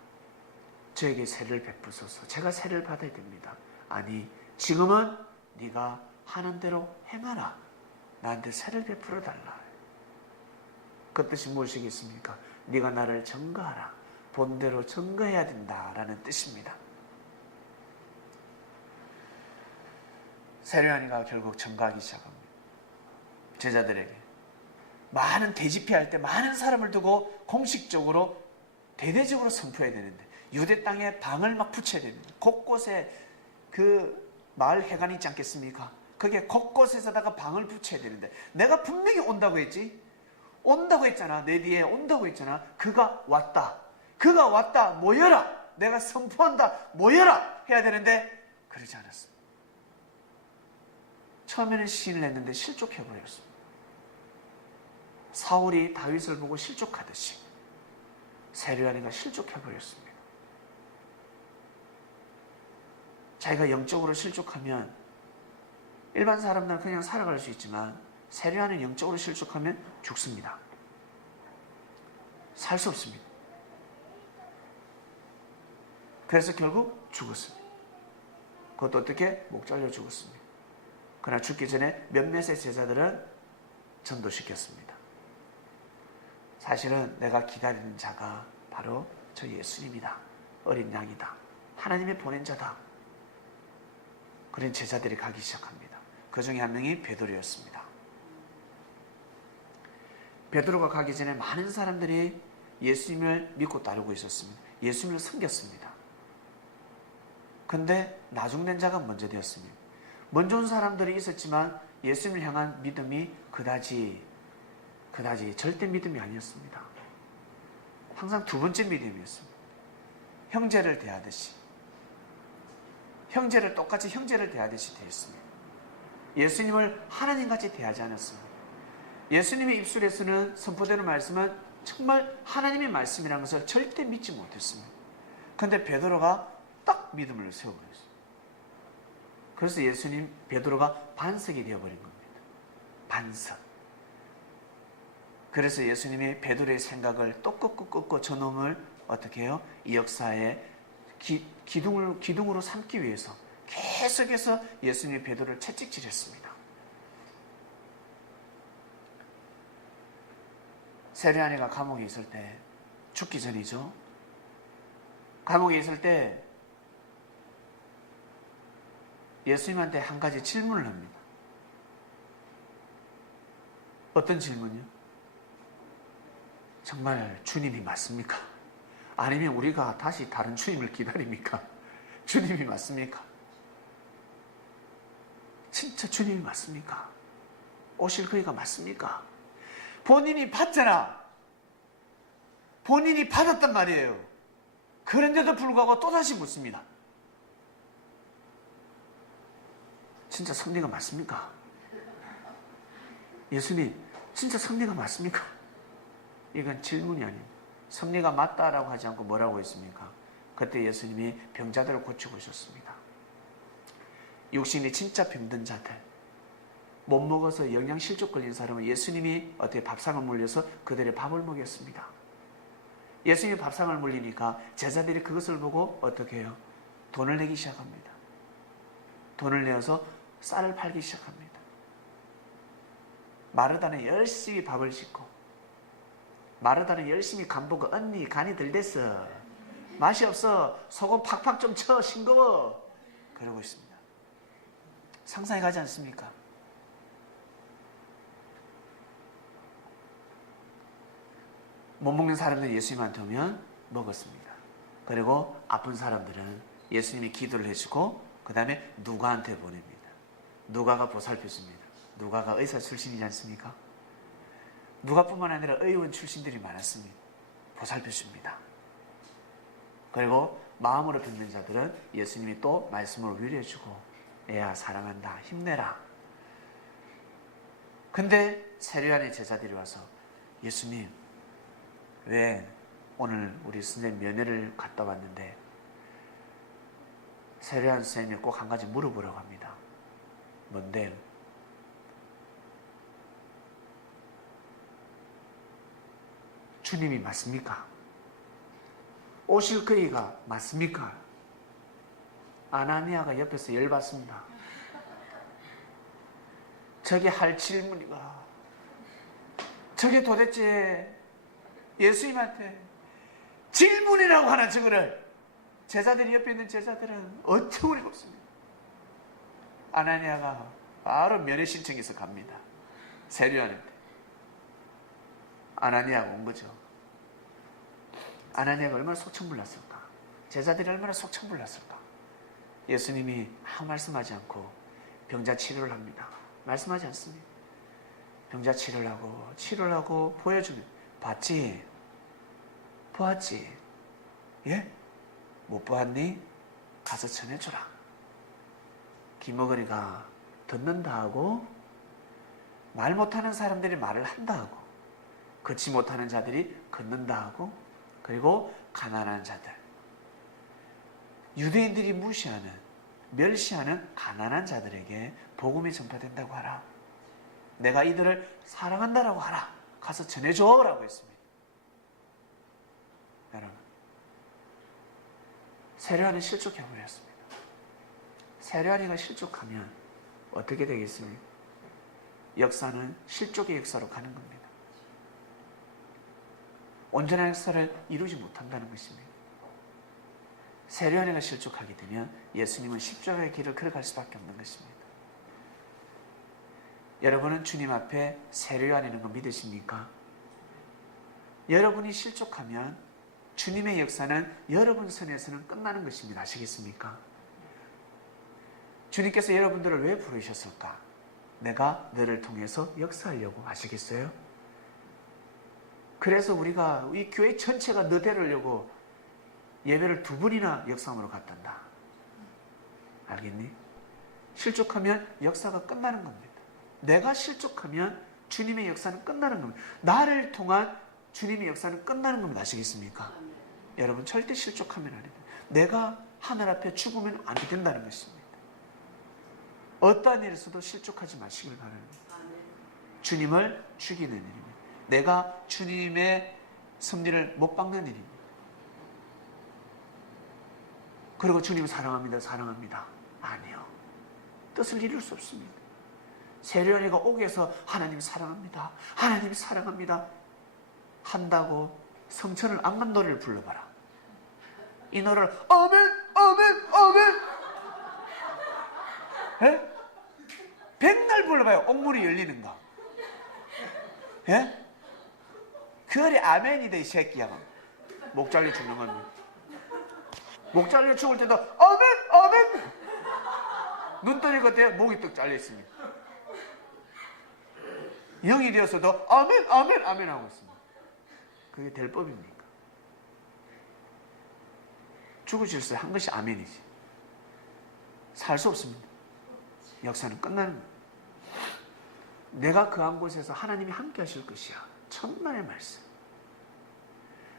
저에게 세례를 베푸소서. 제가 세례를 받아야 됩니다. 아니, 지금은 네가 하는 대로 행하라. 나한테 세례를 베풀어 달라. 그 뜻이 무엇이겠습니까? 네가 나를 증거하라. 본대로 증거해야 된다라는 뜻입니다. 세례요한이가 결국 증거하기 시작합니다. 제자들에게 많은 대집회할 때 많은 사람을 두고 공식적으로 대대적으로 선포해야 되는데, 유대 땅에 방을 막 붙여야 됩니다. 곳곳에 그 마을 회관이 있지 않겠습니까? 그게 곳곳에서다가 방을 붙여야 되는데, 내가 분명히 온다고 했지. 온다고 했잖아. 내 뒤에 온다고 했잖아. 그가 왔다. 그가 왔다. 모여라. 내가 선포한다. 모여라. 해야 되는데 그러지 않았습니다. 처음에는 시인을 했는데 실족해버렸습니다. 사울이 다윗을 보고 실족하듯이 세례요한이가 실족해버렸습니다. 자기가 영적으로 실족하면 일반 사람들은 그냥 살아갈 수 있지만, 세례요한은 영적으로 실족하면 죽습니다. 살 수 없습니다. 그래서 결국 죽었습니다. 그것도 어떻게? 목 잘려 죽었습니다. 그러나 죽기 전에 몇몇의 제자들은 전도시켰습니다. 사실은 내가 기다리는 자가 바로 저 예수님이다. 어린 양이다. 하나님의 보낸 자다. 그런 제자들이 가기 시작합니다. 그 중에 한 명이 베드로였습니다. 베드로가 가기 전에 많은 사람들이 예수님을 믿고 따르고 있었습니다. 예수님을 섬겼습니다. 근데 나중된 자가 먼저 되었습니다. 먼저 온 사람들이 있었지만 예수님을 향한 믿음이 그다지 절대 믿음이 아니었습니다. 항상 두 번째 믿음이었습니다. 형제를 대하듯이, 똑같이 형제를 대하듯이 대했습니다. 예수님을 하나님같이 대하지 않았습니다. 예수님의 입술에서는 선포되는 말씀은 정말 하나님의 말씀이라는 것을 절대 믿지 못했습니다. 그런데 베드로가 딱 믿음을 세워버렸어요. 그래서 베드로가 반석이 되어버린 겁니다. 반석. 그래서 예수님이 베드로의 생각을 또 꺾고 저놈을 어떻게 해요? 이 역사에 기둥으로 삼기 위해서 계속해서 예수님이 베드로를 채찍질했습니다. 세례요한이가 감옥에 있을 때, 죽기 전이죠. 감옥에 있을 때 예수님한테 한 가지 질문을 합니다. 어떤 질문이요? 정말 주님이 맞습니까? 아니면 우리가 다시 다른 주님을 기다립니까? 주님이 맞습니까? 진짜 주님이 맞습니까? 오실 그이가 맞습니까? 본인이 받잖아. 본인이 받았단 말이에요. 그런데도 불구하고 또다시 묻습니다. 진짜 섭리가 맞습니까? 예수님, 진짜 섭리가 맞습니까? 이건 질문이 아닙니다. 섭리가 맞다라고 하지 않고 뭐라고 했습니까? 그때 예수님이 병자들을 고치고 오셨습니다. 육신이 진짜 병든 자들, 못 먹어서 영양실조 걸린 사람은 예수님이 어떻게 밥상을 물려서 그들의 밥을 먹였습니다. 예수님이 밥상을 물리니까 제자들이 그것을 보고 어떻게 해요? 돈을 내기 시작합니다. 돈을 내어서 쌀을 팔기 시작합니다. 마르다는 열심히 밥을 싣고, 마르다는 열심히 간 보고, 언니 간이 덜 됐어, 맛이 없어, 소금 팍팍 좀 쳐, 싱거워, 그러고 있습니다. 상상이 가지 않습니까? 못 먹는 사람들은 예수님한테 오면 먹었습니다. 그리고 아픈 사람들은 예수님이 기도를 해주고 그 다음에 누가한테 보냅니다. 누가가 보살펴줍니다. 누가가 의사 출신이지 않습니까? 누가뿐만 아니라 의원 출신들이 많았습니다. 보살펴줍니다. 그리고 마음으로 듣는 자들은 예수님이 또 말씀으로 위로해주고, 애야 사랑한다, 힘내라. 근데 세례요한의 제자들이 와서, 예수님 왜 오늘 우리 선생님 면회를 갔다 왔는데 세례요한 선생님이 꼭 한 가지 물어보라고 합니다. 뭔데? 주님이 맞습니까? 오실 그이가 맞습니까? 아나니아가 옆에서 열받습니다. 저게 할 질문이가, 저게 도대체 예수님한테 질문이라고 하나, 저거를. 제자들이 옆에 있는 제자들은 어처구니 없습니다. 아나니아가 바로 면회 신청해서 갑니다. 세례요한한테. 아나니아가 온 거죠. 아나니아가 얼마나 속천불났을까? 제자들이 얼마나 속천불났을까? 예수님이 아무 말씀하지 않고 병자 치료를 합니다. 말씀하지 않습니다. 병자 치료를 하고 보여주면, 봤지? 보았지? 예? 못 보았니? 가서 전해줘라. 기머거리가 듣는다 하고, 말 못하는 사람들이 말을 한다 하고, 걷지 못하는 자들이 걷는다 하고, 그리고 가난한 자들, 유대인들이 무시하는, 멸시하는 가난한 자들에게 복음이 전파된다고 하라. 내가 이들을 사랑한다라고 하라. 가서 전해줘라고 했습니다. 여러분, 세례요한이 실족해버렸습니다. 세례요한이가 실족하면 어떻게 되겠습니까? 역사는 실족의 역사로 가는 겁니다. 온전한 역사를 이루지 못한다는 것입니다. 세례요한이가 실족하게 되면 예수님은 십자가의 길을 걸어갈 수밖에 없는 것입니다. 여러분은 주님 앞에 세례요한이라는 거 믿으십니까? 여러분이 실족하면 주님의 역사는 여러분 선에서는 끝나는 것입니다. 아시겠습니까? 주님께서 여러분들을 왜 부르셨을까? 내가 너를 통해서 역사하려고. 아시겠어요? 그래서 우리가 이 교회 전체가 너 데려오려고 예배를 2번이나 역사함으로 갔단다. 알겠니? 실족하면 역사가 끝나는 겁니다. 내가 실족하면 주님의 역사는 끝나는 겁니다. 나를 통한 주님의 역사는 끝나는 겁니다. 아시겠습니까? 여러분, 절대 실족하면 안 됩니다. 내가 하늘 앞에 죽으면 안 된다는 것입니다. 어떠한 일에서도 실족하지 마시길 바랍니다. 주님을 죽이는 일입니다. 내가 주님의 섭리를 못 박는 일입니다. 그리고 주님 사랑합니다, 사랑합니다. 아니요. 뜻을 이룰 수 없습니다. 세례요한이가 옥에서 하나님 사랑합니다, 하나님 사랑합니다 한다고 성천을 악만 노래를 불러봐라. 이 노래를 아멘 아멘 아멘 예? 백날 불러봐요. 옥물이 열리는 거. 예? 그래 아멘이다 이 새끼야. 목 잘려 죽는 겁니다. 목 잘려 죽을 때도 아멘 아멘. 눈 떠질 것 때문에 목이 뚝 잘려 있습니다. 영이 되어서도 아멘 아멘 아멘 하고 있습니다. 그게 될 법입니까? 죽으실 때 한 것이 아멘이지. 살 수 없습니다. 역사는 끝나는 거예요. 내가 그 한 곳에서 하나님이 함께 하실 것이야. 천만의 말씀.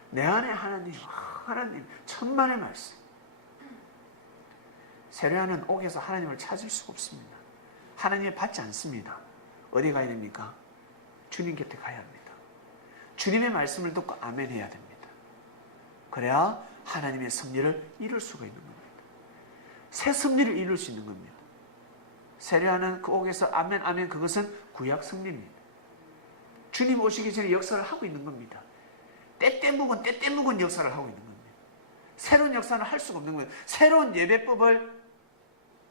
내 안에 하나님 천만의 말씀. 세례하는 옥에서 하나님을 찾을 수가 없습니다. 하나님을 받지 않습니다. 어디 가야 됩니까? 주님 곁에 가야 합니다. 주님의 말씀을 듣고 아멘 해야 됩니다. 그래야 하나님의 섭리를 이룰 수가 있는 겁니다. 새 섭리를 이룰 수 있는 겁니다. 세례하는 그 옥에서 아멘 아멘, 그것은 구약 섭리입니다. 주님 오시기 전에 역사를 하고 있는 겁니다. 때때 묵은 역사를 하고 있는 겁니다. 새로운 역사는 할 수가 없는 거예요. 새로운 예배법을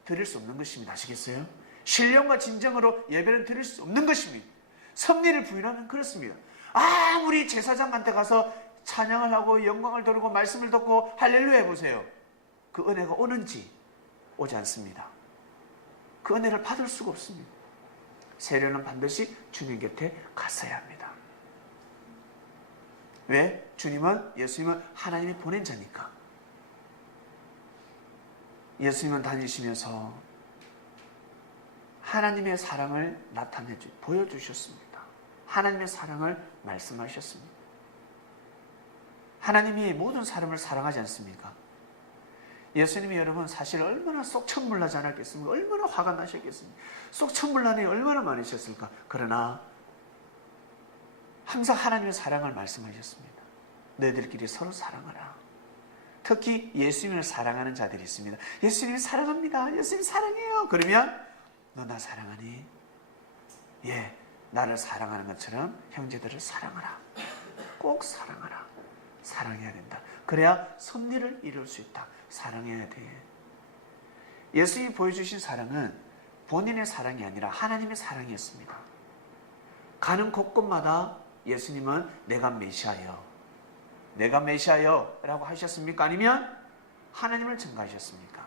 드릴 수 없는 것입니다. 아시겠어요? 신령과 진정으로 예배를 드릴 수 없는 것입니다. 섭리를 부인하면 그렇습니다. 아무리 제사장한테 가서 찬양을 하고 영광을 돌리고 말씀을 듣고 할렐루야 해보세요. 그 은혜가 오는지 오지 않습니다. 그 은혜를 받을 수가 없습니다. 세례는 반드시 주님 곁에 갔어야 합니다. 왜? 예수님은 하나님이 보낸 자니까. 예수님은 다니시면서 하나님의 사랑을 보여주셨습니다. 하나님의 사랑을 말씀하셨습니다. 하나님이 모든 사람을 사랑하지 않습니까? 예수님이 여러분 사실 얼마나 쏙천물나지 않았겠습니까? 얼마나 화가 나셨겠습니까? 쏙천물난이 얼마나 많으셨을까? 그러나 항상 하나님의 사랑을 말씀하셨습니다. 너희들끼리 서로 사랑하라. 특히 예수님을 사랑하는 자들이 있습니다. 예수님이 사랑합니다. 예수님 사랑해요. 그러면 너 나 사랑하니? 예, 나를 사랑하는 것처럼 형제들을 사랑하라. 꼭 사랑하라. 사랑해야 된다. 그래야 섭리를 이룰 수 있다. 사랑해야 돼. 예수님이 보여주신 사랑은 본인의 사랑이 아니라 하나님의 사랑이었습니다. 가는 곳곳마다 예수님은 내가 메시아여, 내가 메시아여 라고 하셨습니까? 아니면 하나님을 증거하셨습니까?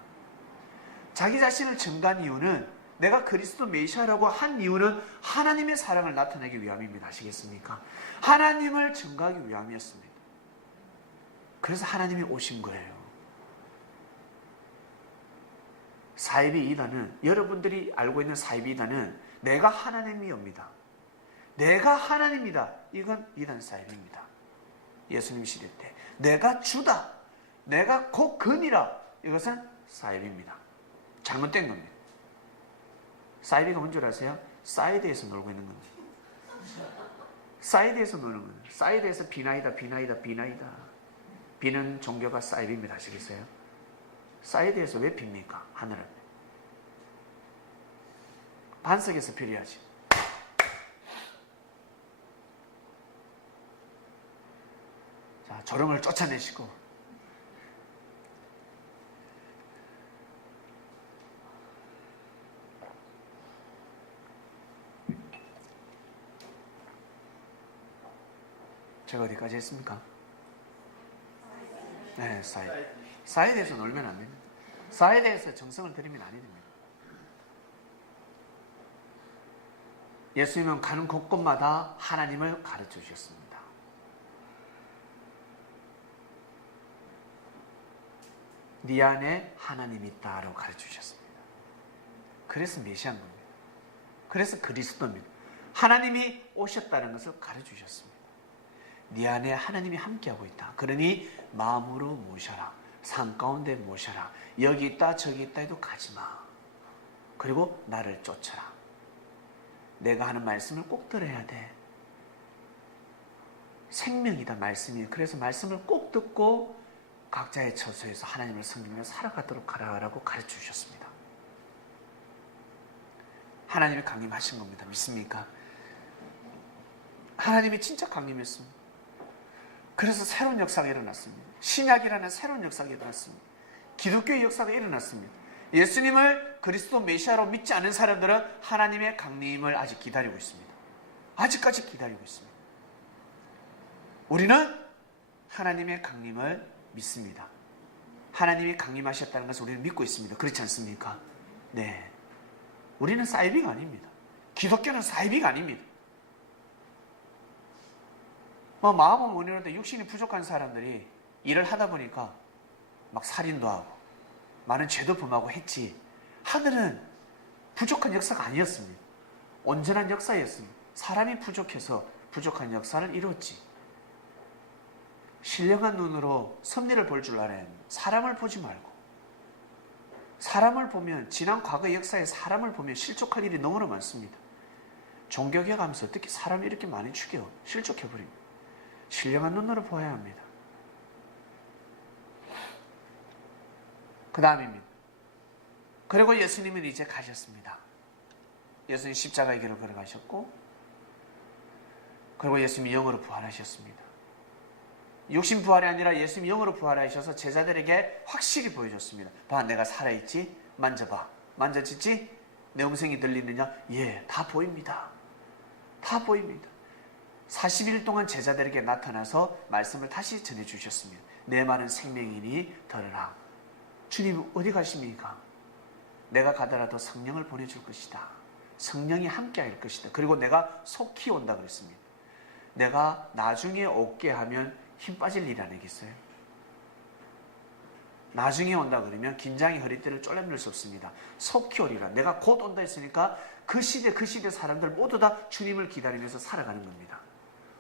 자기 자신을 증거한 이유는, 내가 그리스도 메시아라고 한 이유는 하나님의 사랑을 나타내기 위함입니다. 아시겠습니까? 하나님을 증거하기 위함이었습니다. 그래서 하나님이 오신 거예요. 사이비 이단은, 여러분들이 알고 있는 사이비 이단은 내가 하나님이옵니다, 내가 하나님이다, 이건 이단 사이비입니다. 예수님 시대 때 내가 주다, 내가 곧 근이라, 이것은 사이비입니다. 잘못된 겁니다. 사이비가 뭔 줄 아세요? 사이드에서 놀고 있는 겁니다. 사이드에서 노는 거예요. 사이드에서 비나이다. 비는 종교가 사이비입니다. 아시겠어요? 사이드에서 왜 빕니까? 하늘을. 반석에서 비려야지. 자, 조롱을 쫓아내시고, 제가 어디까지 했습니까? 네, 사이드에서 놀면 안 됩니다. 사이드에서 정성을 들이면 안 됩니다. 예수님은 가는 곳곳마다 하나님을 가르쳐 주셨습니다. 네 안에 하나님이 있다라고 가르쳐 주셨습니다. 그래서 메시아인 겁니다. 그래서 그리스도입니다. 하나님이 오셨다는 것을 가르쳐 주셨습니다. 네 안에 하나님이 함께하고 있다. 그러니 마음으로 모셔라. 산 가운데 모셔라. 여기 있다 저기 있다 해도 가지마. 그리고 나를 쫓아라. 내가 하는 말씀을 꼭 들어야 돼. 생명이다 말씀이. 그래서 말씀을 꼭 듣고 각자의 처소에서 하나님을 섬기며 살아가도록 하라고 가르쳐 주셨습니다. 하나님이 강림하신 겁니다. 믿습니까? 하나님이 진짜 강림했습니다. 그래서 새로운 역사가 일어났습니다. 신약이라는 새로운 역사가 일어났습니다. 기독교의 역사가 일어났습니다. 예수님을 그리스도 메시아로 믿지 않는 사람들은 하나님의 강림을 아직 기다리고 있습니다. 아직까지 기다리고 있습니다. 우리는 하나님의 강림을 믿습니다. 하나님이 강림하셨다는 것을 우리는 믿고 있습니다. 그렇지 않습니까? 네. 우리는 사이비가 아닙니다. 기독교는 사이비가 아닙니다. 마음은 원해는데 육신이 부족한 사람들이 일을 하다 보니까 막 살인도 하고 많은 죄도 범하고 했지, 하늘은 부족한 역사가 아니었습니다. 온전한 역사였습니다. 사람이 부족해서 부족한 역사를 이뤘지. 신령한 눈으로 섭리를 볼 줄 알아야 합니다. 사람을 보지 말고, 사람을 보면, 지난 과거 역사에 사람을 보면 실족할 일이 너무나 많습니다. 종교계 가면서 어떻게 사람이 이렇게 많이 죽여 실족해버립니다. 신령한 눈으로 보아야 합니다. 그 다음입니다. 그리고 예수님은 이제 가셨습니다. 예수님 십자가의 길을 걸어가셨고, 그리고 예수님이 영으로 부활하셨습니다. 육신 부활이 아니라 예수님이 영으로 부활하셔서 제자들에게 확실히 보여줬습니다. 봐, 내가 살아있지? 만져봐. 만져지지? 내 음성이 들리느냐? 예, 다 보입니다. 다 보입니다. 40일 동안 제자들에게 나타나서 말씀을 다시 전해주셨습니다. 내 말은 생명이니 들으라. 주님 어디 가십니까? 내가 가더라도 성령을 보내줄 것이다. 성령이 함께 할 것이다. 그리고 내가 속히 온다 그랬습니다. 내가 나중에 오게 하면 힘 빠질 일이 아니겠어요? 나중에 온다 그러면 긴장이 허리띠를 쪼려낼 수 없습니다. 속히 오리라. 내가 곧 온다 했으니까 그 시대 사람들 모두 다 주님을 기다리면서 살아가는 겁니다.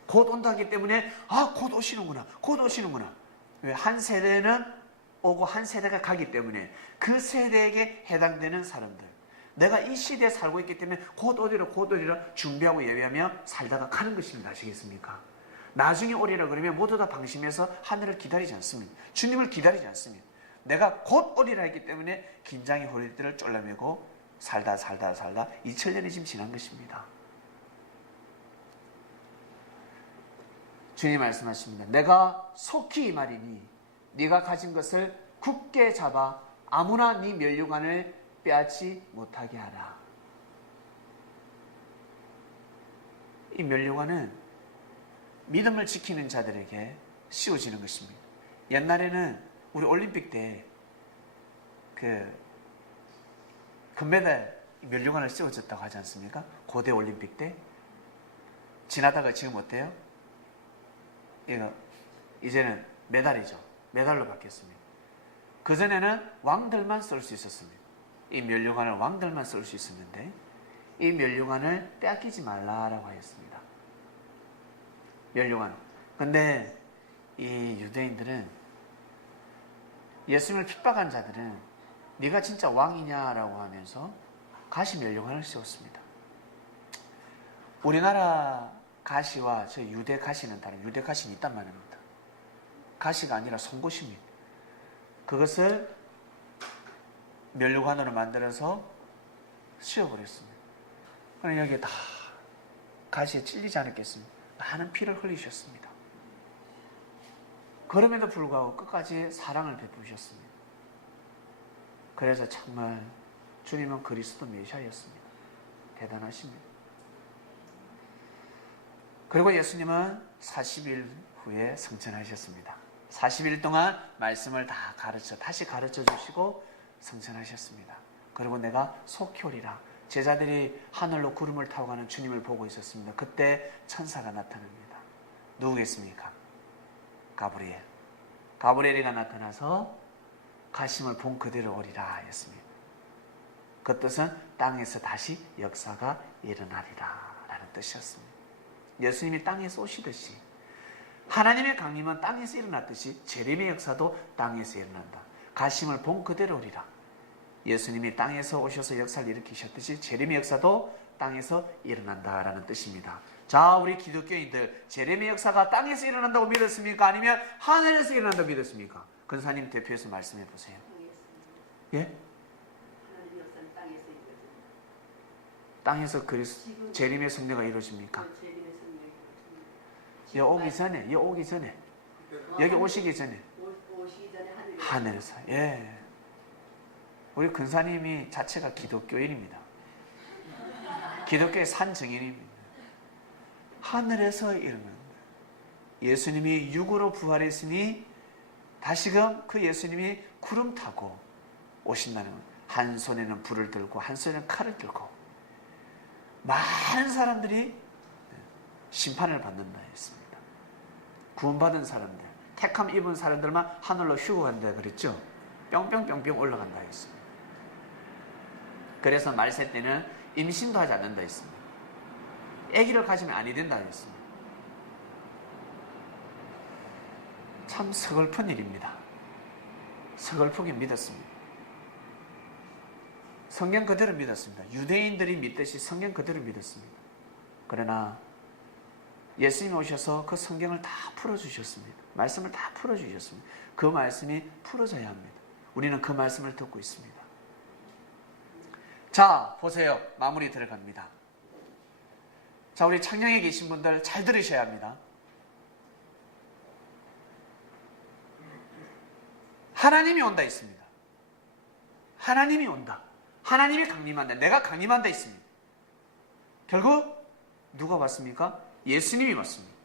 곧 온다 하기 때문에 곧 오시는구나. 곧 오시는구나. 왜? 한 세대는 오고 한 세대가 가기 때문에 그 세대에게 해당되는 사람들, 내가 이 시대에 살고 있기 때문에 곧 오리라 준비하고 예배하며 살다가 가는 것입니다. 아시겠습니까? 나중에 오리라 그러면 모두 다 방심해서 하늘을 기다리지 않습니다. 주님을 기다리지 않습니다. 내가 곧 오리라 했기 때문에 긴장의 허리띠를 쫄라매고 살다 2000년이 지금 지난 것입니다. 주님 말씀하십니다. 내가 속히 이 말이니 네가 가진 것을 굳게 잡아 아무나 네 면류관을 빼앗지 못하게 하라. 이 면류관은 믿음을 지키는 자들에게 씌워지는 것입니다. 옛날에는 우리 올림픽 때 금메달 면류관을 씌워줬다고 하지 않습니까? 고대 올림픽 때. 지나다가 지금 어때요? 이제는 메달이죠. 메달로 바뀌었습니다. 그전에는 왕들만 쓸 수 있었습니다. 이 면류관을 왕들만 쓸 수 있었는데 이 면류관을 빼앗기지 말라라고 하였습니다. 면류관. 근데 이 유대인들은, 예수님을 핍박한 자들은 네가 진짜 왕이냐라고 하면서 가시 면류관을 씌웠습니다. 우리나라 가시와 저 유대 가시는 다른, 유대 가시는 있단 말입니다. 가시가 아니라 송곳입니다. 그것을 면류관으로 만들어서 씌워버렸습니다. 그럼 여기에 다 가시에 찔리지 않았겠습니까? 많은 피를 흘리셨습니다. 그럼에도 불구하고 끝까지 사랑을 베푸셨습니다. 그래서 정말 주님은 그리스도 메시아였습니다. 대단하십니다. 그리고 예수님은 40일 후에 승천하셨습니다. 40일 동안 말씀을 다 다시 가르쳐 주시고 승천하셨습니다. 그리고 내가 속히 오리라. 제자들이 하늘로 구름을 타고 가는 주님을 보고 있었습니다. 그때 천사가 나타납니다. 누구겠습니까? 가브리엘이가 나타나서 가심을 본 그대로 오리라 했습니다. 그 뜻은 땅에서 다시 역사가 일어나리라 라는 뜻이었습니다. 예수님이 땅에서 오시듯이, 하나님의 강림은 땅에서 일어났듯이 재림의 역사도 땅에서 일어난다. 가심을 본 그대로 오리라. 예수님이 땅에서 오셔서 역사를 일으키셨듯이 재림의 역사도 땅에서 일어난다라는 뜻입니다. 자, 우리 기독교인들, 재림의 역사가 땅에서 일어난다고 믿었습니까? 아니면 하늘에서 일어난다고 믿었습니까? 근사님 대표해서 말씀해 보세요. 예? 하나님의 역사는 땅에서 이루어집니다. 땅에서 재림의 성례가 이루어집니까? 재림의 성례가 여기 오기 전에, 여기 오시기 전에, 오시기 전에 하늘에서. 예. 우리 근사님이 자체가 기독교인입니다. 기독교의 산 증인입니다. 하늘에서 일어난 예수님이 육으로 부활했으니 다시금 그 예수님이 구름 타고 오신다는 것. 한 손에는 불을 들고 한 손에는 칼을 들고 많은 사람들이 심판을 받는다 했습니다. 구원받은 사람들, 택함 입은 사람들만 하늘로 휴고 간다 그랬죠. 뿅뿅뿅뿅 올라간다 했습니다. 그래서 말세 때는 임신도 하지 않는다 했습니다. 아기를 가지면 아니 된다 했습니다. 참 서글픈 일입니다. 서글프게 믿었습니다. 성경 그대로 믿었습니다. 유대인들이 믿듯이 성경 그대로 믿었습니다. 그러나 예수님이 오셔서 그 성경을 다 풀어주셨습니다. 말씀을 다 풀어주셨습니다. 그 말씀이 풀어져야 합니다. 우리는 그 말씀을 듣고 있습니다. 자, 보세요. 마무리 들어갑니다. 자, 우리 창녕에 계신 분들 잘 들으셔야 합니다. 하나님이 온다 있습니다. 하나님이 온다. 하나님이 강림한다. 내가 강림한다 있습니다. 결국 누가 왔습니까? 예수님이 왔습니다.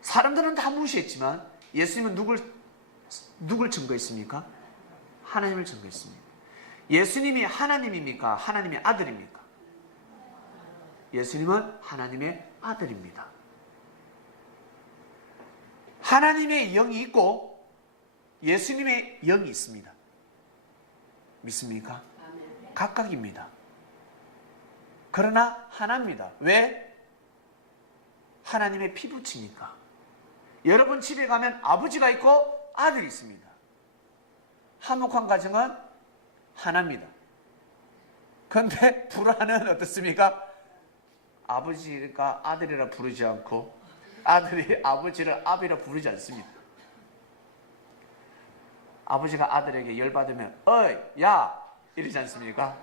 사람들은 다 무시했지만 예수님은 누굴 증거했습니까? 하나님을 증거했습니다. 예수님이 하나님입니까? 하나님의 아들입니까? 예수님은 하나님의 아들입니다. 하나님의 영이 있고 예수님의 영이 있습니다. 믿습니까? 각각입니다. 그러나 하나입니다. 왜? 하나님의 피부치니까. 여러분 집에 가면 아버지가 있고 아들이 있습니다. 화목한 가정은 하나입니다. 그런데 불화는 어떻습니까? 아버지가 아들이라 부르지 않고 아들이 아버지를 아비라 부르지 않습니다. 아버지가 아들에게 열받으면 어이 야 이러지 않습니까?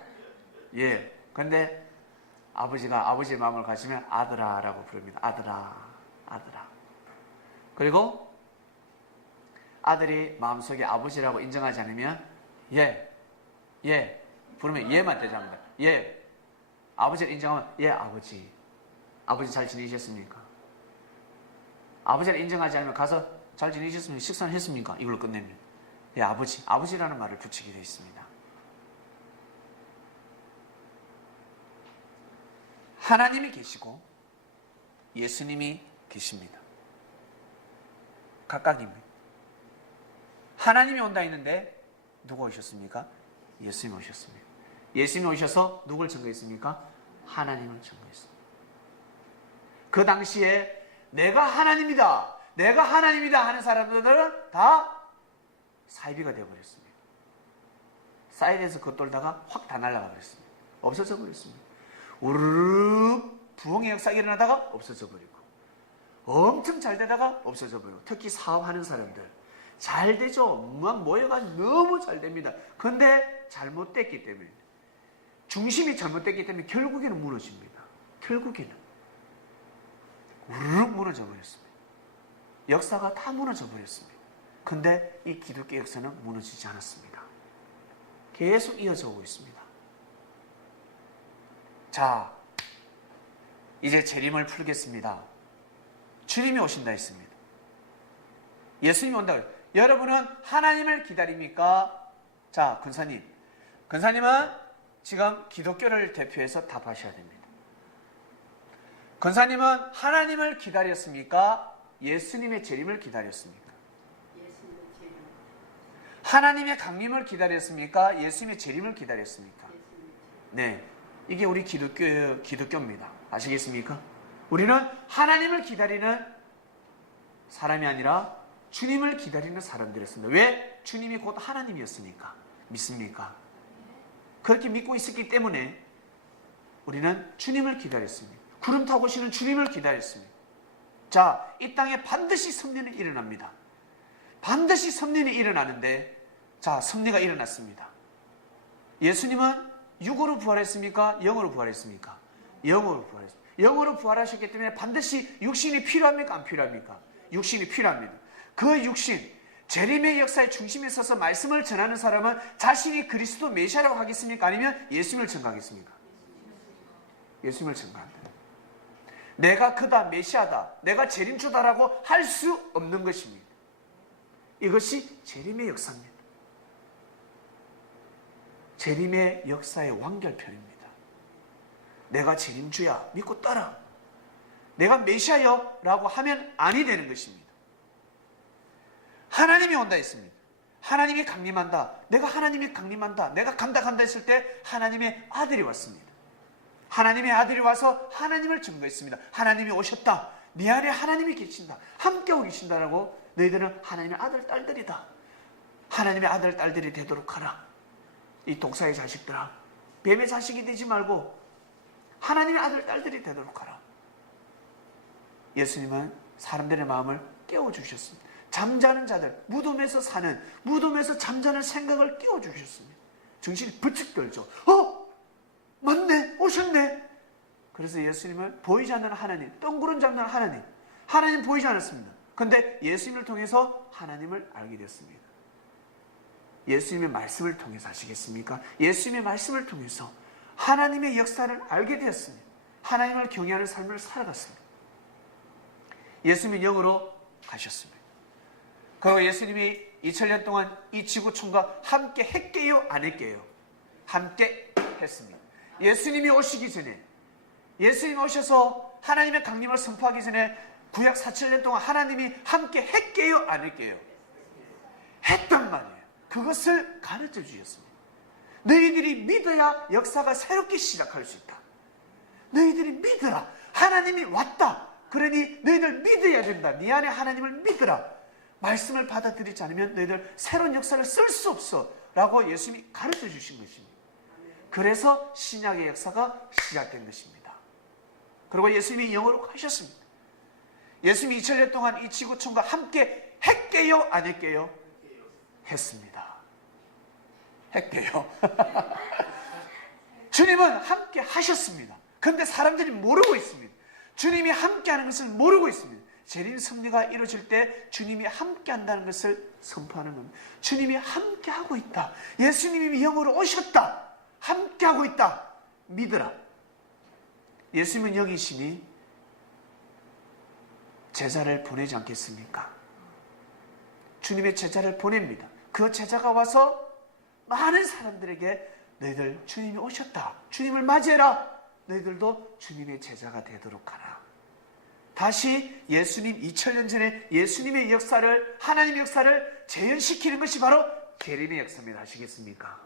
예. 근데 아버지가 아버지의 마음을 가지면 아들아 라고 부릅니다. 아들아 아들아. 그리고 아들이 마음속에 아버지라고 인정하지 않으면 예 부르면 예만 대답합니다. 예. 아버지를 인정하면 예 아버지. 아버지 잘 지내셨습니까? 아버지를 인정하지 않으면 가서 잘 지내셨습니까? 식사는 했습니까? 이걸로 끝냅니다. 예 아버지. 아버지라는 말을 붙이게 되어 있습니다. 하나님이 계시고 예수님이 계십니다. 각각입니다. 하나님이 온다 했는데 누가 오셨습니까? 예수님이 오셨습니다. 예수님이 오셔서 누굴 증거했습니까? 하나님을 증거했습니다. 그 당시에 내가 하나님이다, 내가 하나님이다 하는 사람들은 다 사이비가 되어버렸습니다. 사이드에서 겉돌다가 확 다 날아가 버렸습니다. 없어져 버렸습니다. 우르르 부흥의 역사가 일어나다가 없어져 버리고 엄청 잘 되다가 없어져 버리고 특히 사업하는 사람들 잘 되죠. 막 모여가 너무 잘 됩니다. 그런데 잘못됐기 때문에 중심이 잘못됐기 때문에 결국에는 무너집니다. 결국에는 우르르 무너져 버렸습니다. 역사가 다 무너져 버렸습니다. 그런데 이 기독교 역사는 무너지지 않았습니다. 계속 이어져 오고 있습니다. 자, 이제 재림을 풀겠습니다. 주님이 오신다 했습니다. 예수님이 온다. 여러분은 하나님을 기다립니까? 자, 근사님은 지금 기독교를 대표해서 답하셔야 됩니다. 근사님은 하나님을 기다렸습니까? 예수님의 재림을 기다렸습니까? 예수님의 재림. 하나님의 강림을 기다렸습니까? 예수님의 재림을 기다렸습니까? 예수님의 재림. 네, 이게 우리 기독교입니다. 아시겠습니까? 우리는 하나님을 기다리는 사람이 아니라 주님을 기다리는 사람들이었습니다. 왜? 주님이 곧 하나님이었으니까. 믿습니까? 그렇게 믿고 있었기 때문에 우리는 주님을 기다렸습니다. 구름 타고 오시는 주님을 기다렸습니다. 자, 이 땅에 반드시 섭리는 일어납니다. 반드시 섭리는 일어나는데, 자, 섭리가 일어났습니다. 예수님은 육으로 부활했습니까? 영으로 부활했습니까? 영으로 부활했습니다. 영으로 부활하셨기 때문에 반드시 육신이 필요합니까? 안 필요합니까? 육신이 필요합니다. 그 육신, 재림의 역사의 중심에 서서 말씀을 전하는 사람은 자신이 그리스도 메시아라고 하겠습니까? 아니면 예수님을 증거하겠습니까? 예수님을 증거한다. 내가 그다, 메시아다, 내가 재림주다라고 할 수 없는 것입니다. 이것이 재림의 역사입니다. 재림의 역사의 완결편입니다. 내가 재림주야, 믿고 따라. 내가 메시아여 라고 하면 아니 되는 것입니다. 하나님이 온다 했습니다. 하나님이 강림한다. 내가 하나님이 강림한다. 내가 간다 했을 때 하나님의 아들이 왔습니다. 하나님의 아들이 와서 하나님을 증거했습니다. 하나님이 오셨다. 네 안에 하나님이 계신다. 함께하고 계신다라고 너희들은 하나님의 아들, 딸들이다. 하나님의 아들, 딸들이 되도록 하라. 이 독사의 자식들아, 뱀의 자식이 되지 말고 하나님의 아들, 딸들이 되도록 하라. 예수님은 사람들의 마음을 깨워주셨습니다. 잠자는 자들, 무덤에서 사는, 무덤에서 잠자는 생각을 깨워주셨습니다. 정신이 부쩍 들죠. 맞네, 오셨네. 그래서 예수님은 보이지 않는 하나님, 덩구름 잡는 하나님, 하나님 보이지 않았습니다. 그런데 예수님을 통해서 하나님을 알게 되었습니다. 예수님의 말씀을 통해서 아시겠습니까? 예수님의 말씀을 통해서 하나님의 역사를 알게 되었습니다. 하나님을 경외하는 삶을 살아갔습니다. 예수님이 영으로 가셨습니다. 그리고 예수님이 2000년 동안 이 지구촌과 함께 했게요, 안 했게요? 함께 했습니다. 예수님이 오시기 전에, 예수님이 오셔서 하나님의 강림을 선포하기 전에 구약 4,700년 동안 하나님이 함께 했게요, 안 했게요? 했단 말이에요. 그것을 가르쳐 주셨습니다. 너희들이 믿어야 역사가 새롭게 시작할 수 있다. 너희들이 믿어라. 하나님이 왔다. 그러니 너희들 믿어야 된다. 네 안에 하나님을 믿어라. 말씀을 받아들이지 않으면 너희들 새로운 역사를 쓸 수 없어 라고 예수님이 가르쳐 주신 것입니다. 그래서 신약의 역사가 시작된 것입니다. 그리고 예수님이 영으로 가셨습니다. 예수님이 2000년 동안 이 지구촌과 함께 했게요, 안 했게요? 했습니다. 했게요. 주님은 함께 하셨습니다. 그런데 사람들이 모르고 있습니다. 주님이 함께 하는 것을 모르고 있습니다. 재림 섭리가 이루어질 때 주님이 함께 한다는 것을 선포하는 겁니다. 주님이 함께 하고 있다. 예수님이 영으로 오셨다. 함께 하고 있다. 믿으라. 예수님은 여기 계시니 제자를 보내지 않겠습니까? 주님의 제자를 보냅니다. 그 제자가 와서 많은 사람들에게 너희들 주님이 오셨다. 주님을 맞이해라. 너희들도 주님의 제자가 되도록 하라. 다시 예수님 2000년 전에 예수님의 역사를, 하나님의 역사를 재현시키는 것이 바로 재림의 역사입니다. 아시겠습니까?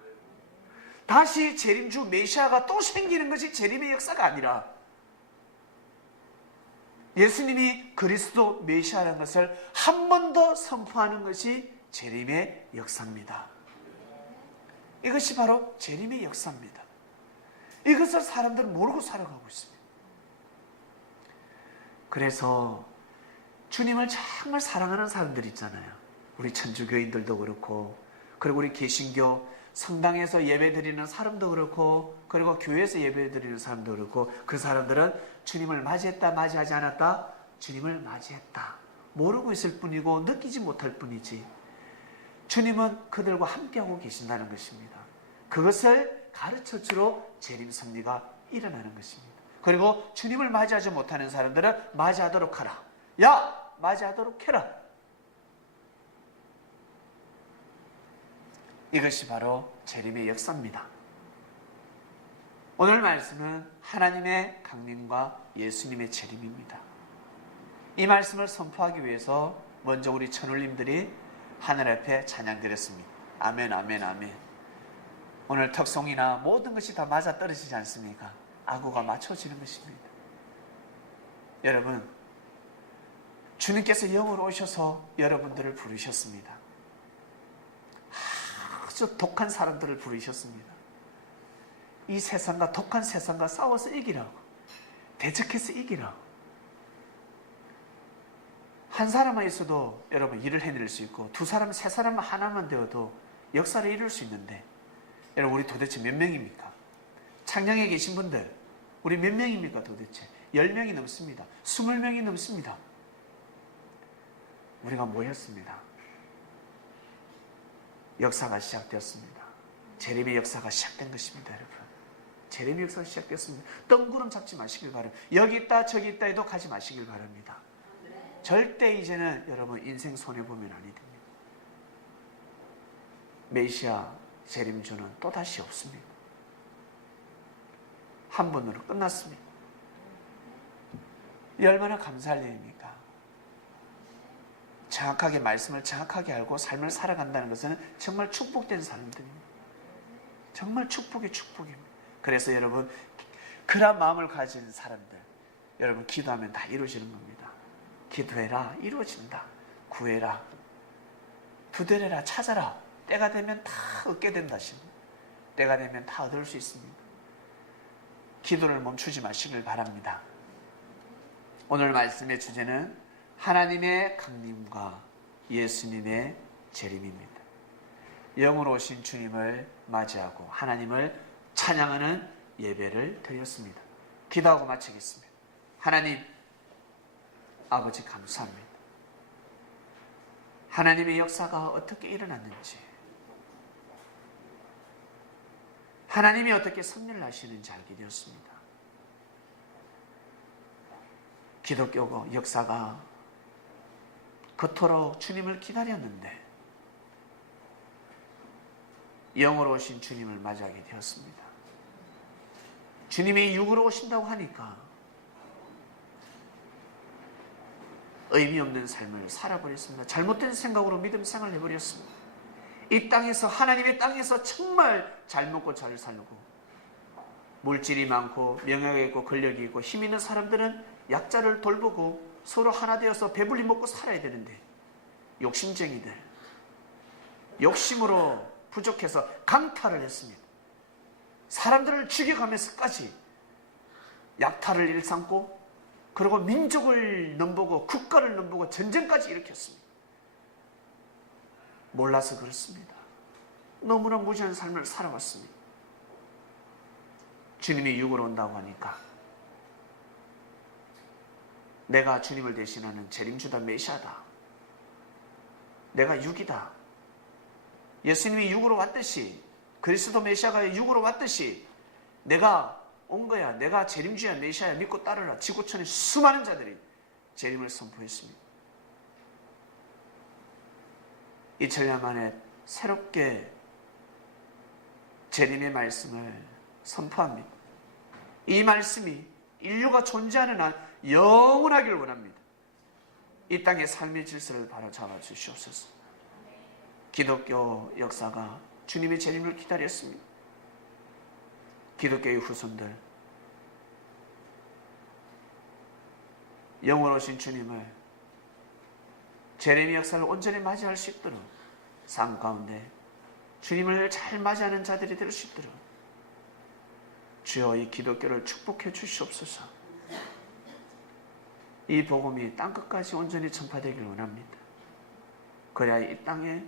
다시 재림주 메시아가 또 생기는 것이 재림의 역사가 아니라 예수님이 그리스도 메시아라는 것을 한 번 더 선포하는 것이 재림의 역사입니다. 이것이 바로 재림의 역사입니다. 이것을 사람들은 모르고 살아가고 있습니다. 그래서 주님을 정말 사랑하는 사람들 있잖아요. 우리 천주교인들도 그렇고, 그리고 우리 개신교 성당에서 예배드리는 사람도 그렇고, 그리고 교회에서 예배드리는 사람도 그렇고, 그 사람들은 주님을 맞이했다, 맞이하지 않았다? 주님을 맞이했다. 모르고 있을 뿐이고 느끼지 못할 뿐이지 주님은 그들과 함께하고 계신다는 것입니다. 그것을 가르쳐주러 재림 섭리가 일어나는 것입니다. 그리고 주님을 맞이하지 못하는 사람들은 맞이하도록 하라. 야! 맞이하도록 해라. 이것이 바로 재림의 역사입니다. 오늘 말씀은 하나님의 강림과 예수님의 재림입니다. 이 말씀을 선포하기 위해서 먼저 우리 천울님들이 하늘 앞에 찬양드렸습니다. 아멘, 아멘, 아멘. 오늘 턱송이나 모든 것이 다 맞아 떨어지지 않습니까? 아구가 맞춰지는 것입니다. 여러분, 주님께서 영으로 오셔서 여러분들을 부르셨습니다. 아주 독한 사람들을 부르셨습니다. 이 세상과, 독한 세상과 싸워서 이기라고, 대적해서 이기라고. 한 사람만 있어도 여러분 일을 해낼 수 있고, 두 사람, 세 사람 하나만 되어도 역사를 이룰 수 있는데, 여러분 우리 도대체 몇 명입니까? 창녕에 계신 분들 우리 몇 명입니까 도대체? 10명이 넘습니다. 20명이 넘습니다. 우리가 모였습니다. 역사가 시작되었습니다. 재림의 역사가 시작된 것입니다, 여러분. 재림의 역사가 시작되었습니다. 뜬구름 잡지 마시길 바랍니다. 여기 있다 저기 있다 해도 가지 마시길 바랍니다. 절대 이제는 여러분 인생 손해보면 아니 됩니다. 메시아 재림주는 또다시 없습니다. 한 번으로 끝났습니다. 이 얼마나 감사할 일입니까? 정확하게 말씀을 정확하게 알고 삶을 살아간다는 것은 정말 축복된 사람들입니다. 정말 축복의 축복입니다. 그래서 여러분 그런 마음을 가진 사람들, 여러분 기도하면 다 이루어지는 겁니다. 기도해라 이루어진다. 구해라, 부대래라, 찾아라. 때가 되면 다 얻게 된다. 때가 되면 다 얻을 수 있습니다. 기도를 멈추지 마시길 바랍니다. 오늘 말씀의 주제는 하나님의 강림과 예수님의 재림입니다. 영으로 오신 주님을 맞이하고 하나님을 찬양하는 예배를 드렸습니다. 기도하고 마치겠습니다. 하나님 아버지 감사합니다. 하나님의 역사가 어떻게 일어났는지, 하나님이 어떻게 섭리를 하시는지 알게 되었습니다. 기독교 역사가 그토록 주님을 기다렸는데 영으로 오신 주님을 맞이하게 되었습니다. 주님이 육으로 오신다고 하니까 의미 없는 삶을 살아버렸습니다. 잘못된 생각으로 믿음 생활을 해버렸습니다. 이 땅에서, 하나님의 땅에서 정말 잘 먹고 잘 살고 물질이 많고 명예가 있고 권력이 있고 힘 있는 사람들은 약자를 돌보고 서로 하나 되어서 배불리 먹고 살아야 되는데 욕심쟁이들, 욕심으로 부족해서 강탈을 했습니다. 사람들을 죽여가면서까지 약탈을 일삼고 그리고 민족을 넘보고 국가를 넘보고 전쟁까지 일으켰습니다. 몰라서 그렇습니다. 너무나 무지한 삶을 살아왔습니다. 주님이 육으로 온다고 하니까 내가 주님을 대신하는 재림주다, 메시아다. 내가 육이다. 예수님이 육으로 왔듯이, 그리스도 메시아가 육으로 왔듯이 내가 온 거야. 내가 재림주야, 메시아야. 믿고 따르라. 지구촌에 수많은 자들이 재림을 선포했습니다. 2000년 만에 새롭게 재림의 말씀을 선포합니다. 이 말씀이 인류가 존재하는 한 영원하길 원합니다. 이 땅의 삶의 질서를 바로잡아 주시옵소서. 기독교 역사가 주님의 재림을 기다렸습니다. 기독교의 후손들, 영원 오신 주님을 재림의 역사를 온전히 맞이할 수 있도록 삶 가운데 주님을 잘 맞이하는 자들이 될 수 있도록 주여 이 기독교를 축복해 주시옵소서. 이 복음이 땅끝까지 온전히 전파되길 원합니다. 그래야 이 땅에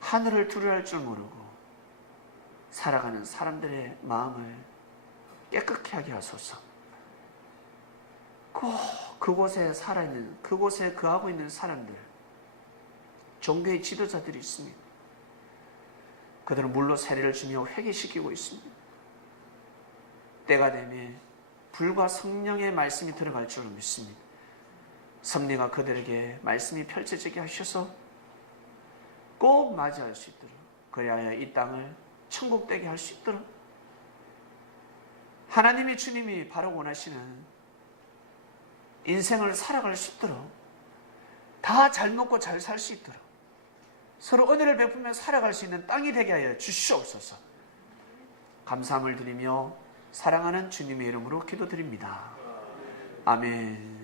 하늘을 두려워할 줄 모르고 살아가는 사람들의 마음을 깨끗하게 하게 하소서. 꼭 그곳에 살아있는, 그곳에 거하고 있는 사람들, 종교의 지도자들이 있습니다. 그들은 물로 세례를 주며 회개시키고 있습니다. 때가 되면 불과 성령의 말씀이 들어갈 줄로 믿습니다. 섭리가 그들에게 말씀이 펼쳐지게 하셔서 꼭 맞이할 수 있도록, 그래야 이 땅을 천국되게 할 수 있도록 하나님이, 주님이 바로 원하시는 인생을 살아갈 수 있도록, 다 잘 먹고 잘 살 수 있도록 서로 은혜를 베푸며 살아갈 수 있는 땅이 되게 하여 주시옵소서. 감사함을 드리며 사랑하는 주님의 이름으로 기도드립니다. 아멘.